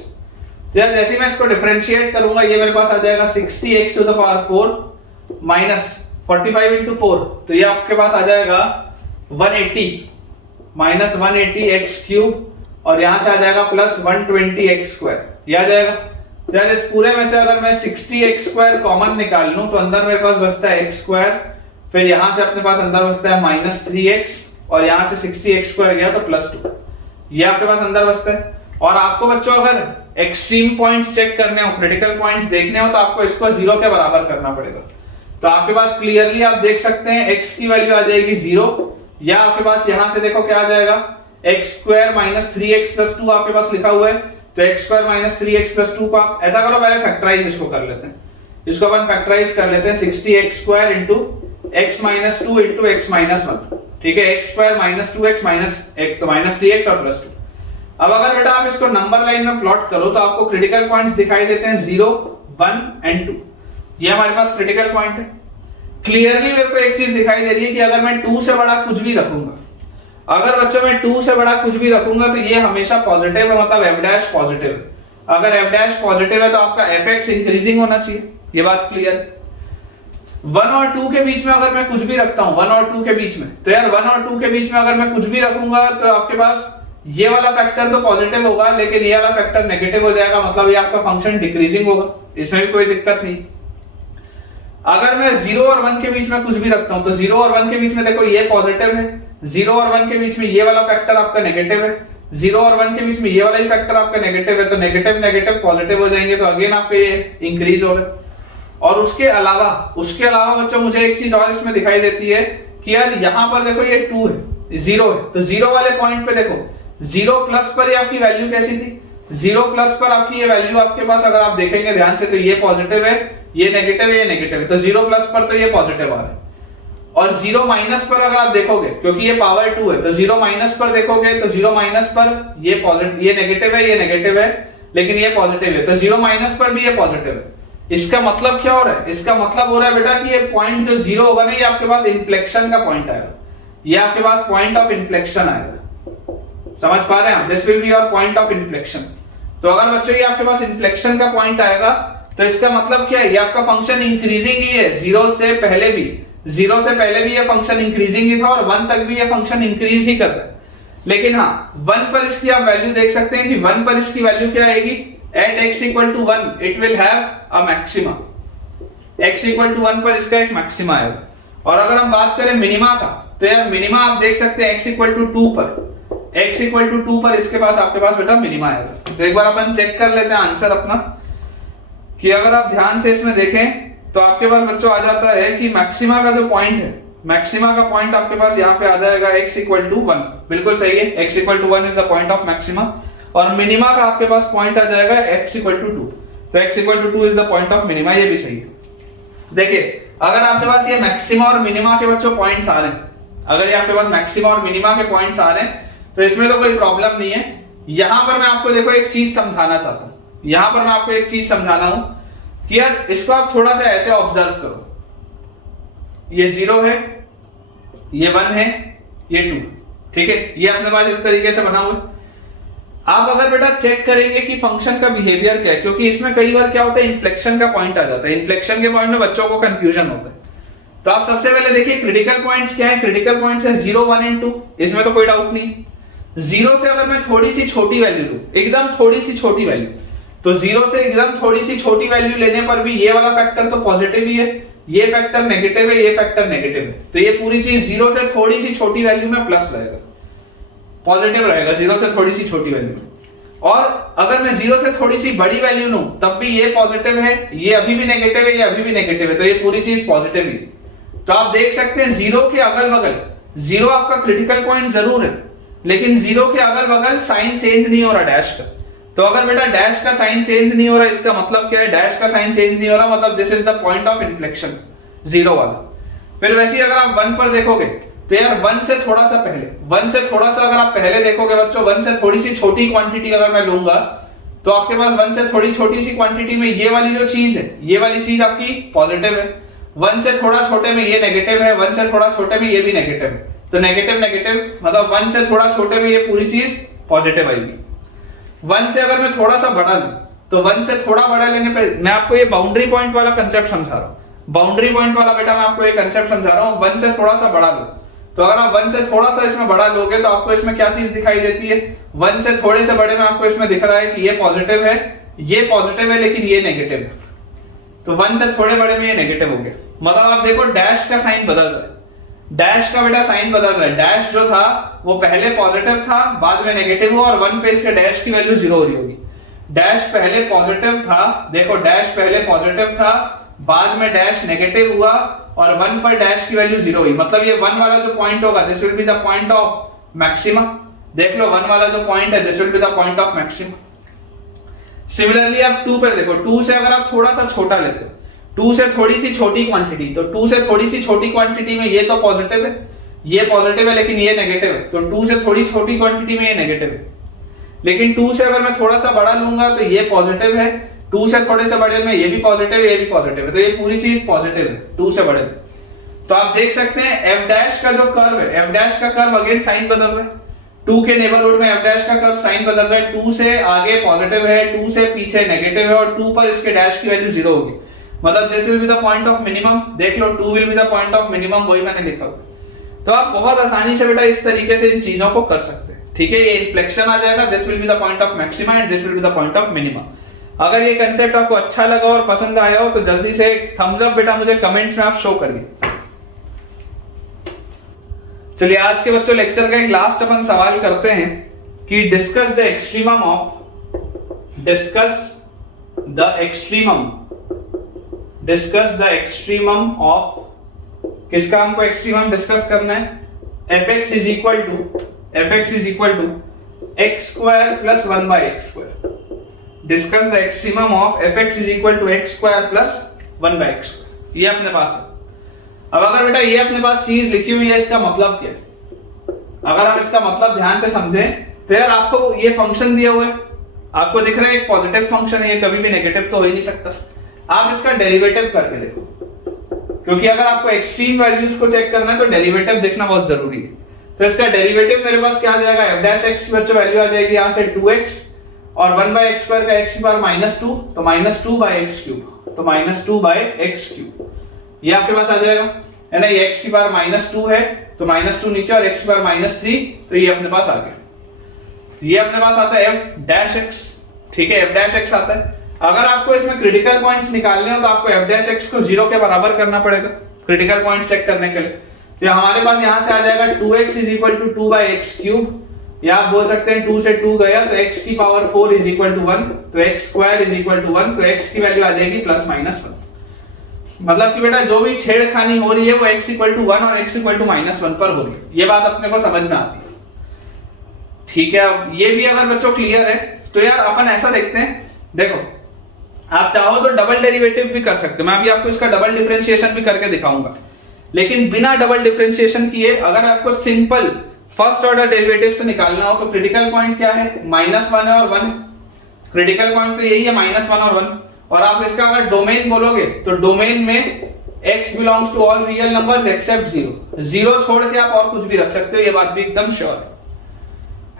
तो यार जैसे मैं इसको डिफरेंशिएट करूंगा, ये मेरे पास आ जाएगा 60x to the power 4 minus 45 into 4, तो ये आपके पास आ जाएगा 180 माइनस 180x क्यूब और यहां से आ जाएगा प्लस 120x स्क्वायर, ये आ जाएगा। तो यार इस पूरे में से अगर मैं 60x स्क्वायर कॉमन निकाल लूं तो अंदर मेरे पास बचता है x स्क्वायर, फिर यहां से अपने पास अंदर बचता है माइनस 3x और यहां से 60x स्क्वायर गया तो प्लस 2, ये आपके पास अंदर बचता है। और आपको बच्चों अगर एक्सट्रीम पॉइंट्स चेक करने हो, क्रिटिकल पॉइंट्स देखने हो, तो आपको इसको 0 के बराबर करना पड़ेगा। तो आपके पास क्लियरली आप देख सकते हैं x की वैल्यू आ जाएगी 0, या आपके पास यहां से देखो क्या आ जाएगा, x square minus 3x plus 2 आपके पास लिखा हुआ है, तो x square minus 3x plus 2 को आप ऐसा करो, पहले फैक्टराइज इसको कर लेते हैं, इसको अपन फैक्टराइज कर लेते हैं, 60x square into x minus 2 into x minus 1, ठीक है, x square minus 2x minus x, तो माइनस 3x और प्लस 2। अब अगर बेटा आप इसको नंबर लाइन में प्लॉट करो तो आपको क्रिटिकल पॉइंट्स दिखाई देते हैं 0, 1 एंड 2, ये हमारे पास क्रिटिकल पॉइंट है। क्लियरली मेरे को एक चीज दिखाई दे रही है कि अगर मैं 2 से बड़ा कुछ भी रखूंगा, अगर बच्चों मैं 2 से बड़ा कुछ भी रखूंगा तो ये हमेशा पॉजिटिव है, मतलब f डैश पॉजिटिव है। अगर f डैश पॉजिटिव है तो आपका fx इंक्रीजिंग होना चाहिए, ये बात क्लियर है। 1 और 2 के बीच में अगर मैं कुछ भी रखता हूं, 1 और 2 के बीच में, तो यार 1 और 2 के बीच में अगर मैं कुछ भी रखूंगा तो आपके पास ये वाला फैक्टर तो पॉजिटिव होगा, लेकिन ये वाला फैक्टर नेगेटिव हो जाएगा, मतलब ये आपका फंक्शन डिक्रीजिंग होगा, इसमें भी कोई दिक्कत नहीं। अगर मैं 0 और 1 के बीच में कुछ भी रखता हूं तो 0 और 1 के बीच में देखो ये पॉजिटिव है, 0 और 1 के बीच में ये वाला फैक्टर आपका नेगेटिव है, 0 और 1 के बीच में ये वाला ही फैक्टर आपका नेगेटिव है, तो नेगेटिव नेगेटिव पॉजिटिव हो जाएंगे, तो अगेन आपके ये इंक्रीज हो रहा है। और उसके अलावा बच्चों मुझे एक चीज और इसमें दिखाई देती है कि यार यहां पर देखो ये 2 है, 0 है, तो 0 वाले पॉइंट पे देखो 0 प्लस पर ये आपकी वैल्यू कैसी थी, 0 प्लस पर आपकी ये वैल्यू आपके पास अगर आप देखेंगे ध्यान से तो ये पॉजिटिव है, ये नेगेटिव है, ये नेगेटिव है, तो 0 प्लस पर तो ये पॉजिटिव आ रहा है। और 0 माइनस पर अगर आप देखोगे, क्योंकि ये पावर 2 है, तो 0 माइनस पर देखोगे तो 0 माइनस पर ये पॉजिटिव, ये नेगेटिव है, ये नेगेटिव है, लेकिन ये पॉजिटिव है, तो 0 माइनस पर भी ये पॉजिटिव है। इसका मतलब क्या हो रहा है, इसका मतलब हो रहा है बेटा कि ये पॉइंट जो 0 होगा ना, ये आपके पास इन्फ्लेक्शन का पॉइंट आएगा, ये आपके पास पॉइंट ऑफ इन्फ्लेक्शन आएगा, समझ पा रहे हैं आप, this will be your point of inflection. तो अगर बच्चों ये आपके पास इन्फ्लेक्शन का पॉइंट आएगा तो इसका मतलब क्या है, ये आपका फंक्शन इंक्रीजिंग ही है, 0 से पहले भी ये फंक्शन इंक्रीजिंग ही था और 1 तक भी ये फंक्शन इंक्रीज ही कर रहा है। लेकिन हाँ 1 पर इसकी आप वैल्यू देख सकते हैं कि 1 पर इसकी वैल्यू क्या आएगी, at x equal to 1 it will have a maxima, x equal to 1 पर इसका एक मैक्सिमा आएगा। और अगर हम बात करें मिनिमा का, तो यार मिनिमा आप देख सकते हैं x इक्वल टू 2 पर इसके पास आपके पास बेटा मिनिमा आएगा। तो एक बार अपन चेक कर लेते हैं आंसर अपना, कि अगर आप ध्यान से इसमें देखें तो आपके पास बच्चों आ जाता है कि मैक्सिमा का जो पॉइंट है, मैक्सिमा का पॉइंट आपके पास यहाँ पे आ जाएगा x इक्वल टू 1, बिल्कुल सही है, x equal to 1 is the point of maxima. और मिनिमा का आपके पास पॉइंट आ जाएगा x इक्वल टू 2, तो x equal to 2 is the point of minima, ये भी सही है। देखिए अगर आपके पास ये मैक्सिमा और मिनिमा के बच्चों पॉइंट्स आ रहे हैं, अगर ये आपके पास मैक्सिमा और मिनिमा के पॉइंट्स आ रहे हैं तो इसमें तो कोई प्रॉब्लम नहीं है। यहां पर मैं आपको देखो एक चीज समझाना चाहता हूं, यहां पर मैं आपको एक चीज समझाना हूं कि यार इसको आप थोड़ा सा ऐसे ऑब्जर्व करो, ये 0 है, ये 1 है, ये 2, ठीक है, ये अपने पास इस तरीके से बना हुआ है। आप अगर बेटा चेक करेंगे कि फंक्शन का बिहेवियर क्या है, क्योंकि इसमें कई बार क्या होता है इन्फ्लेक्शन का पॉइंट आ जाता है, इन्फ्लेक्शन के पॉइंट में बच्चों को कंफ्यूजन होता है। तो आप सबसे पहले देखिए क्रिटिकल पॉइंट्स क्या है, क्रिटिकल पॉइंट्स है 0, 1 एंड 2, इसमें तो कोई डाउट नहीं। 0 से अगर मैं थोड़ी सी छोटी वैल्यू लूं, एकदम थोड़ी सी छोटी वैल्यू, तो 0 से एकदम थोड़ी सी छोटी वैल्यू लेने पर भी ये वाला फैक्टर तो पॉजिटिव ही है, ये फैक्टर नेगेटिव है, ये फैक्टर नेगेटिव है, तो ये पूरी चीज जीरो से थोड़ी सी छोटी वैल्यू में प्लस रहेगा, पॉजिटिव रहेगा जीरो से थोड़ी सी छोटी वैल्यू में। और अगर मैं जीरो से थोड़ी सी बड़ी वैल्यू लूं तब भी ये पॉजिटिव है, ये अभी भी नेगेटिव है, ये अभी भी नेगेटिव है, तो ये पूरी चीज पॉजिटिव ही। तो आप देख सकते हैं जीरो के अगल बगल, जीरो आपका क्रिटिकल पॉइंट जरूर है, लेकिन जीरो के अगल बगल साइन चेंज नहीं हो रहा डैश का। तो अगर बेटा डैश का साइन चेंज नहीं हो रहा, इसका मतलब क्या है, डैश का साइन चेंज नहीं हो रहा मतलब this is the point of inflection, zero वाला। फिर वैसे ही अगर आप 1 पर देखोगे तो यार 1 से थोड़ा सा पहले, 1 से थोड़ा सा अगर आप पहले देखोगे बच्चों, 1 से थोड़ी सी छोटी क्वांटिटी अगर मैं लूंगा तो आपके पास 1 से थोड़ी छोटी सी क्वांटिटी में ये वाली जो चीज है, ये वाली चीज आपकी पॉजिटिव है, 1 से थोड़ा छोटे में ये नेगेटिव है, 1 से थोड़ा छोटे में ये भी नेगेटिव है, तो नेगेटिव नेगेटिव मतलब 1 से थोड़ा छोटे में ये पूरी चीज पॉजिटिव आएगी। 1 से अगर मैं थोड़ा सा बड़ा लूं तो 1 से थोड़ा बड़ा लेने पे मैं आपको ये बाउंड्री पॉइंट वाला कंसेप्ट समझा रहा हूं, बाउंड्री पॉइंट वाला बेटा मैं आपको ये कंसेप्ट समझा रहा हूं। 1 से थोड़ा सा बड़ा लो, तो अगर आप 1 से थोड़ा सा इसमें बड़ा लोगे तो आपको इसमें क्या चीज दिखाई देती है, 1 से थोड़े से बड़े में आपको इसमें दिख रहा है कि ये पॉजिटिव है, ये पॉजिटिव है, लेकिन ये नेगेटिव है, तो 1 से थोड़े बड़े में ये नेगेटिव हो गया। मतलब आप देखो डैश का साइन बदल रहा है, डैश का बेटा साइन बदल रहा है। डैश जो था वो पहले पॉजिटिव था, बाद में नेगेटिव हुआ, और 1 पे इसके डैश की वैल्यू 0 हो रही होगी। डैश पहले पॉजिटिव था, देखो डैश पहले पॉजिटिव था, बाद में डैश नेगेटिव हुआ, और 1 पर डैश की वैल्यू 0 हुई, मतलब ये 1 वाला जो पॉइंट होगा this will be the point of maxima. देख लो 1 वाला जो पॉइंट है this will be the point of maxima. Similarly आप 2 पर देखो, 2 से अगर आप थोड़ा सा छोटा लेते हो, 2 से थोड़ी सी छोटी क्वांटिटी, तो 2 से थोड़ी सी छोटी क्वांटिटी में ये तो पॉजिटिव है, ये पॉजिटिव है, लेकिन ये नेगेटिव है, तो 2 से थोड़ी छोटी क्वांटिटी में ये नेगेटिव है। लेकिन 2 से अगर मैं थोड़ा सा बड़ा लूंगा तो ये पॉजिटिव है, 2 से थोड़े से बड़े में ये भी पॉजिटिव है, ये भी पॉजिटिव है, तो ये पूरी चीज पॉजिटिव है 2 से बड़े में। तो आप देख सकते हैं एफ डैश का जो कर्व है, एफ डैश का कर्व अगेन साइन बदल रहा है, 2 के नेबरहुड में एफ डैश का कर्व साइन बदल रहा है, 2 से आगे पॉजिटिव है, 2 से पीछे नेगेटिव है, और 2 पर इसके डैश की वैल्यू 0 होगी, मतलब this will be the point of minimum. देख लो 2 will be the point of minimum, वही मैंने लिखा हुआ। तो आप बहुत आसानी से बेटा इस तरीके से इन चीजों को कर सकते हैं, ठीक है। ये इन्फ्लेक्शन आ जाएगा, this will be the point of maxima and this will be the point of minima. अगर ये कंसेप्ट आपको अच्छा लगा और पसंद आया हो तो जल्दी से एक थम्स अप बेटा मुझे कमेंट्स में आप शो करिए। चलिए आज के बच्चों लेक्चर का एक लास्ट अपन सवाल करते हैं कि discuss the extremum of, discuss the extremum of, किसका हमको एक्सट्रीमम डिस्कस करना है, fx is equal to x square plus 1/x²। Discuss the extremum of fx is equal to x square plus 1/x²। ये अपने पास है। अब अगर बेटा ये अपने पास चीज लिखी हुई है, इसका मतलब क्या है, अगर हम इसका मतलब ध्यान से समझें तो यार आपको ये फंक्शन दिया हुआ है, आपको दिख रहा है एक पॉजिटिव फंक्शन है, ये कभी भी नेगेटिव तो हो ही नहीं सकता। आप इसका डेरिवेटिव करके देखो, क्योंकि अगर आपको एक्सट्रीम वैल्यूज को चेक करना है तो डेरिवेटिव देखना बहुत जरूरी है। तो इसका डेरिवेटिव मेरे पास क्या आ जाएगा, f डैश x की बच्चों वैल्यू आ जाएगी यहां से 2x, और 1/x² का x की पावर -2, तो -2/x³, तो -2/x³, ये आपके पास आ जाएगा, है ना। ये x की पावर -2 है तो -2 नीचे और x की पावर -3, तो ये अपने पास आ गया। ये अपने पास आता है f डैश x, ठीक है, f डैश x आता है। अगर आपको इसमें क्रिटिकल पॉइंट्स निकालने हो तो आपको f डैश x को 0 के बराबर करना पड़ेगा क्रिटिकल पॉइंट चेक करने के लिए। तो हमारे पास यहां से आ जाएगा 2x is equal to 2/x³, या आप बोल सकते हैं 2 से 2 गया तो x की पावर 4 इज इक्वल टू 1, तो x square is equal to 1, तो x की वैल्यू आ जाएगी +-1। मतलब कि बेटा जो भी छेड़खानी हो रही है वो x इक्वल टू 1 और x इक्वल टू -1 पर हो रही है। ये बात अपने को समझ में आती है, ठीक है। अब ये भी अगर बच्चों क्लियर है तो यार अपन ऐसा देखते हैं, देखो आप चाहो तो डबल डेरिवेटिव भी कर सकते हो, मैं अभी आपको इसका डबल डिफरेंशिएशन भी करके दिखाऊंगा, लेकिन बिना डबल डिफरेंशिएशन किए अगर आपको सिंपल फर्स्ट ऑर्डर डेरिवेटिव से निकालना हो तो क्रिटिकल पॉइंट क्या है, -1 है और 1। क्रिटिकल पॉइंट तो यही है, -1 और 1। और आप इसका अगर डोमेन बोलोगे तो डोमेन में x belongs to all real numbers except 0, 0 छोड़ के आप और कुछ भी रख सकते हो, ये बात भी एकदम श्योर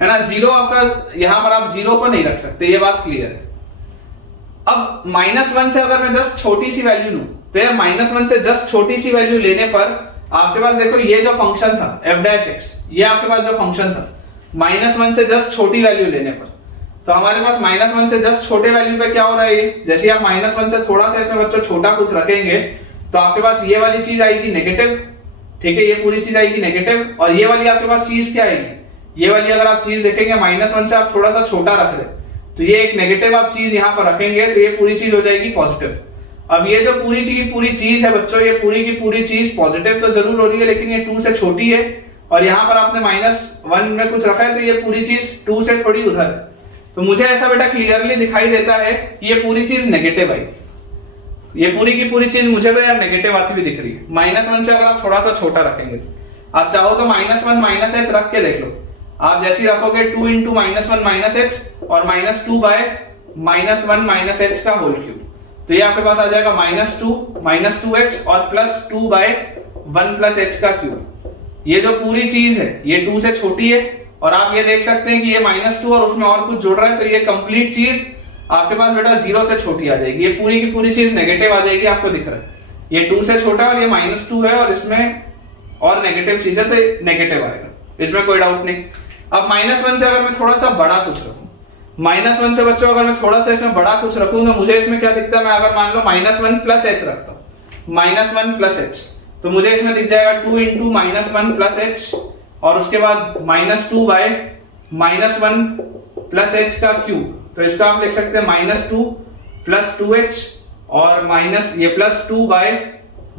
है ना। 0 आपका यहां पर आप 0 पर नहीं रख सकते, ये बात क्लियर है। अब -1 से अगर मैं जस्ट छोटी सी वैल्यू लूं तो यार -1 से जस्ट छोटी सी वैल्यू लेने पर आपके पास देखो ये जो फंक्शन था f डैश x, ये आपके पास जो फंक्शन था -1 से जस्ट छोटी वैल्यू लेने पर, तो हमारे पास -1 से जस्ट छोटे वैल्यू पे क्या हो रहा है, ये जैसे आप -1 से थोड़ा सा इसमें बच्चों छोटा कुछ रखेंगे तो आपके पास ये वाली चीज आएगी नेगेटिव, ठीक है, ये पूरी चीज आएगी नेगेटिव, और ये वाली आपके पास चीज क्या आएगी, ये वाली अगर आप चीज देखेंगे -1 से आप थोड़ा सा छोटा रख रहे, तो ये एक नेगेटिव आप चीज यहाँ पर रखेंगे तो ये पूरी चीज हो जाएगी पॉजिटिव। अब ये जो पूरी चीज है बच्चों, ये पूरी की पूरी चीज पॉजिटिव तो जरूर हो रही है, लेकिन ये 2 से छोटी है, और यहाँ पर आपने -1 में कुछ रखा है, तो ये पूरी चीज 2 से थोड़ी उधर है। तो मुझे ऐसा बेटा क्लियरली दिखाई देता है कि ये पूरी चीज नेगेटिव आई, ये पूरी की पूरी चीज मुझे तो यार नेगेटिव आती हुई दिख रही है। -1 से अगर आप थोड़ा सा छोटा रखेंगे, तो आप चाहो तो -1 -h रख के देख लो। आप जैसे रखोगे 2 × -1 -h और -2 बाय -1 -h का होल क्यूब, तो ये आपके पास आ जाएगा -2 -2h और +2 बाय 1 h का क्यूब। ये जो पूरी चीज है ये 2 से छोटी है, और आप ये देख सकते हैं कि ये -2 और उसमें और कुछ जुड़ रहा है, तो ये कंप्लीट चीज आपके पास बेटा 0 से छोटी आ जाएगी। ये पूरी की पूरी चीज नेगेटिव आ जाएगी, आपको दिख रहा है ये 2 से छोटा है और ये -2 है, और इसमें और नेगेटिव चीज है तो नेगेटिव आएगा, इसमें कोई डाउट नहीं। अब -1 से अगर मैं थोड़ा सा बड़ा कुछ रखूं, -1 से बच्चों अगर मैं थोड़ा सा इसमें बड़ा कुछ रखूंगा, मुझे इसमें क्या दिखता है, मैं अगर मान लो -1 + h रखता हूं, -1 + h, तो मुझे इसमें दिख जाएगा 2 × -1 + h और उसके बाद -2 बाय -1 + h का क्यूब। तो इसको आप लिख सकते हैं -2 + 2h और +2 बाय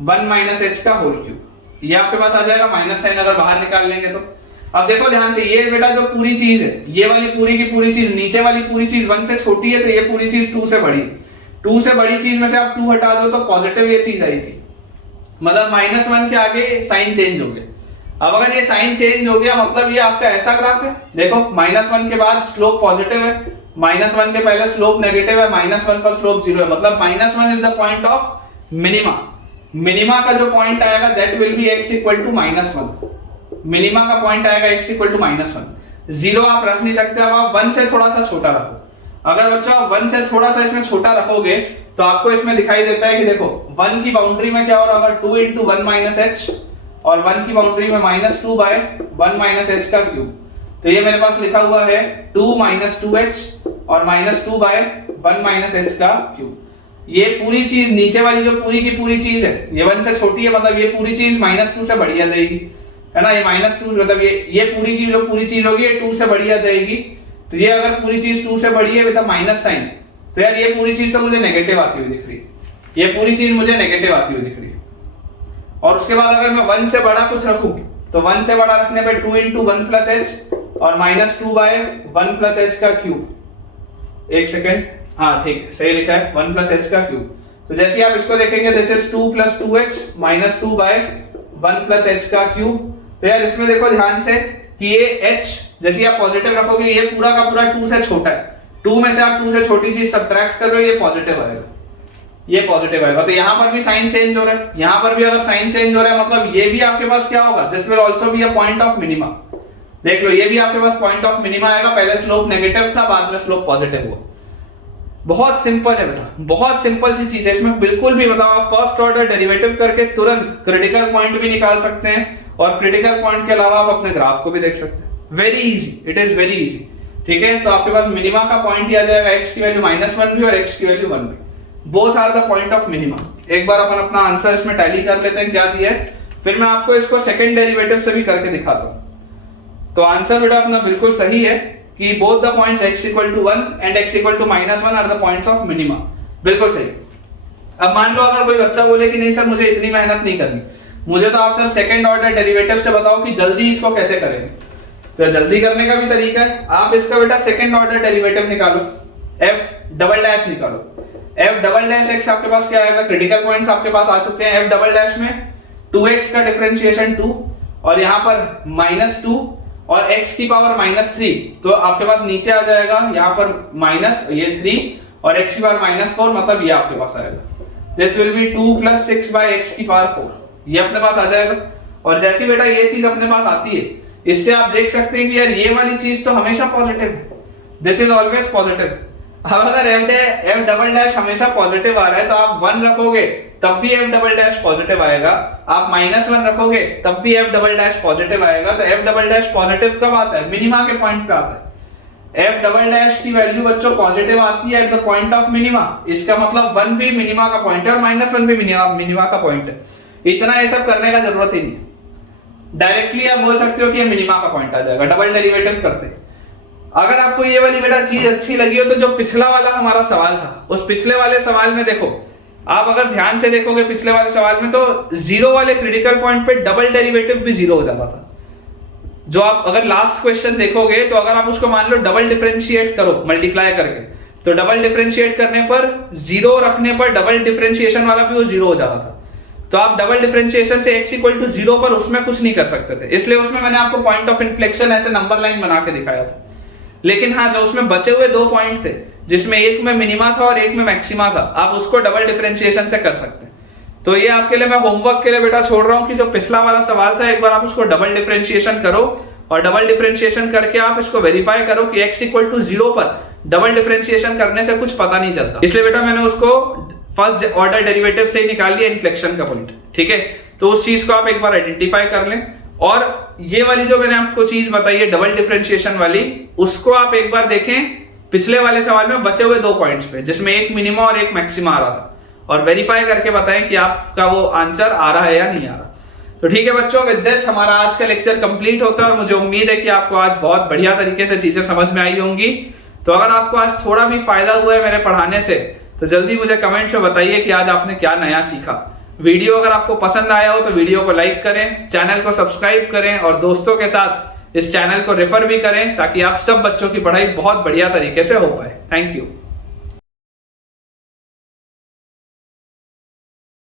1 - h का होल क्यूब। ये आपके पास आ जाएगा, माइनस साइन अगर बाहर निकाल लेंगे तो। अब देखो ध्यान से, ये बेटा जो पूरी चीज है, ये वाली पूरी की पूरी चीज, नीचे वाली पूरी चीज 1 से छोटी है, तो ये पूरी चीज 2 से बड़ी। 2 से बड़ी चीज में से आप 2 हटा दो तो पॉजिटिव ये चीज आएगी, मतलब -1 के आगे साइन चेंज हो गया। अब अगर ये साइन चेंज हो गया, मतलब ये आपका ऐसा ग्राफ है, देखो -1 के बाद स्लोप पॉजिटिव है, -1 के पहले स्लोप नेगेटिव है, -1 पर स्लोप 0 है, मतलब -1 is the point of minima. Minima का जो पॉइंट आएगा that will be x = -1। Minima का पॉइंट आएगा x = -1। 0 आप रख नहीं सकते, अब आप 1 से थोड़ा सा छोटा रखो। अगर बच्चों आप 1 से थोड़ा सा इसमें छोटा रखोगे तो आपको इसमें दिखाई देता है कि देखो 1 की बाउंड्री में क्या हो रहा होगा, 2 × 1 - h और 1 की बाउंड्री में -2 बाय 1 - h का क्यूब। तो ये मेरे पास लिखा हुआ है 2 - 2h और -2 बाय 1 - h का क्यूब। ये पूरी चीज नीचे वाली जो पूरी की पूरी चीज है, ये 1 से छोटी है, मतलब ये पूरी चीज -2 से बड़ी आ जाएगी, है ना। ये -2 मतलब ये पूरी की जो पूरी चीज होगी ये 2 से बड़ी आ जाएगी। तो ये अगर पूरी चीज 2 से बड़ी है विद माइनस साइन, तो यार ये पूरी चीज तो मुझे नेगेटिव आती हुई दिख रही है, ये पूरी चीज मुझे नेगेटिव आती हुई दिख रही है। और उसके बाद अगर मैं 1 से बड़ा कुछ रखूं, तो 1 से बड़ा रखने पे 2 × 1 + h और -2 बाय 1 + h का क्यूब। एक सेकेंड, हाँ ठीक है, सही लिखा है, 1 + h का क्यूब। तो जैसे ही आप इसको देखेंगे this is 2 + 2h -2 by 1 + h का क्यूब। तो यार इसमें देखो ध्यान से कि ये h जैसे आप पॉजिटिव रखोगे, ये पूरा का पूरा 2 से छोटा है, 2 में से आप 2 से छोटी चीज सब्ट्रैक्ट कर रहे हो, ये पॉजिटिव आएगा, ये पॉजिटिव आएगा। तो यहाँ पर भी साइन चेंज हो रहा है, यहाँ पर भी अगर साइन चेंज हो रहा है, मतलब ये भी आपके पास क्या होगा, this will also be a point of minima. देख लो, ये भी आपके पास पॉइंट ऑफ मिनिमा आएगा, पहले स्लोप नेगेटिव था, बाद में स्लोप पॉजिटिव हुआ। बहुत सिंपल है बेटा, बहुत सिंपल सी चीज है, इसमें बिल्कुल भी मतलब आप फर्स्ट ऑर्डर डेरिवेटिव करके तुरंत क्रिटिकल पॉइंट भी निकाल सकते हैं, और क्रिटिकल पॉइंट के अलावा आप अपने ग्राफ को भी देख सकते हैं। Very easy, it is very easy, ठीक है। तो आपके पास मिनिमा का पॉइंट ही आ जाएगा, x की वैल्यू -1 भी और x की वैल्यू 1 भी, both are the point of minima. एक बार अपन अपना आंसर इसमें टैली कर लेते हैं क्या दिया है, फिर मैं आपको इसको सेकंड डेरिवेटिव से भी करके दिखाता हूं। तो आंसर बेटा अपना बिल्कुल सही है कि both the points x = 1 and x = -1 are the points of minima, बिल्कुल सही। अब मान लो अगर कोई बच्चा बोले कि नहीं सर मुझे इतनी मेहनत नहीं करनी, मुझे तो आप सर सेकंड ऑर्डर डेरिवेटिव से बताओ कि जल्दी इसको कैसे करेंगे। तो जल्दी करने का भी तरीका है, आप इसका बेटा सेकंड ऑर्डर डेरिवेटिव निकालो, f" निकालो। f" आपके पास क्या आएगा, क्रिटिकल पॉइंट्स आपके पास आ चुके हैं, f" में 2x का डिफरेंशिएशन 2 और यहाँ पर -2 और x की पावर -3, तो आपके पास नीचे आ जाएगा यहाँ पर माइनस ये 3 और x की पावर -4, मतलब ये आपके पास आएगा। This will be 2 + 6 by x की पावर 4, ये अपने पास आ जाएगा। और जैसे बेटा ये चीज अपने पास आती है, इससे आप देख सकते हैं कि यार ये वाली चीज तो हमेशा पॉजिटिव है, दिस इज ऑलवेज पॉजिटिव। अब अगर f" हमेशा पॉजिटिव आ रहा है तो आप 1 रखोगे तब भी f" पॉजिटिव आएगा, आप -1 रखोगे तब भी f" पॉजिटिव आएगा। तो f" पॉजिटिव कब आता है, मिनिमा के पॉइंट पे आता है। एफ डबल डैश की वैल्यू बच्चों पॉजिटिव आती है at the point of minima, इसका मतलब 1 भी मिनिमा का पॉइंट है और -1 भी मिनिमा का पॉइंट है। इतना ये सब करने का जरूरत ही नहीं, डायरेक्टली आप बोल सकते हो कि ये मिनिमा का पॉइंट आ जाएगा डबल डेरिवेटिव करते। अगर आपको ये वाली बेटा चीज अच्छी लगी हो तो जो पिछला वाला हमारा सवाल था, उस पिछले वाले सवाल में देखो, आप अगर ध्यान से देखोगे पिछले वाले सवाल में तो जीरो वाले क्रिटिकल पॉइंट पे डबल डेरिवेटिव भी जीरो हो जाता था। जो आप अगर लास्ट क्वेश्चन देखोगे तो अगर आप उसको मान लो डबल डिफरेंशिएट करो मल्टीप्लाई करके, तो डबल डिफरेंशिएट करने पर जीरो रखने पर डबल डिफरेंशिएशन वाला भी वो जीरो हो जाता था। तो आप डबल डिफरेंशिएशन से x इक्वल टू 0 पर उसमें कुछ नहीं कर सकते थे, इसलिए उसमें मैंने आपको पॉइंट ऑफ इन्फ्लेक्शन ऐसे नंबर लाइन बना के दिखाया था। लेकिन हाँ, जो उसमें बचे हुए 2 पॉइंट थे जिसमें एक में मिनिमा था और एक में मैक्सिमा था, आप उसको डबल डिफरेंशिएशन से कर सकते हैं। तो ये आपके लिए मैं होमवर्क के लिए बेटा छोड़ रहा हूं कि जो पिछला वाला सवाल था एक बार आप उसको डबल डिफरेंशिएशन करो और डबल डिफरेंशिएशन करके आप इसको वेरीफाई करो कि x इक्वल टू 0 पर डबल डिफरेंशिएशन करने से कुछ पता नहीं चलता। इसलिए बेटा मैंने उसको फर्स्ट ऑर्डर डेरिवेटिव से ही निकाल लिया इन्फ्लेक्शन का पॉइंट, ठीक है। तो उस चीज को आप एक बार आइडेंटिफाई कर लें और ये वाली जो मैंने आपको चीज बताई है डबल डिफरेंशिएशन वाली, उसको आप एक बार देखें पिछले वाले सवाल में बचे हुए 2 पॉइंट्स पे जिसमें एक मिनिमा और एक मैक्सिमा आ रहा था, और वेरीफाई करके बताएं कि आपका वो आंसर आ रहा है या नहीं आ रहा। तो ठीक है बच्चों, विद दिस हमारा आज का लेक्चर कंप्लीट होता है और मुझे उम्मीद है कि आपको आज बहुत बढ़िया तरीके से चीजें समझ में आई होंगी। तो अगर आपको आज थोड़ा भी फायदा हुआ है मेरे पढ़ाने से तो जल्दी मुझे कमेंट में बताइए कि आज आपने क्या नया सीखा। वीडियो अगर आपको पसंद आया हो तो वीडियो को लाइक करें, चैनल को सब्सक्राइब करें और दोस्तों के साथ इस चैनल को रेफर भी करें ताकि आप सब बच्चों की पढ़ाई बहुत बढ़िया तरीके से हो पाए। Thank you.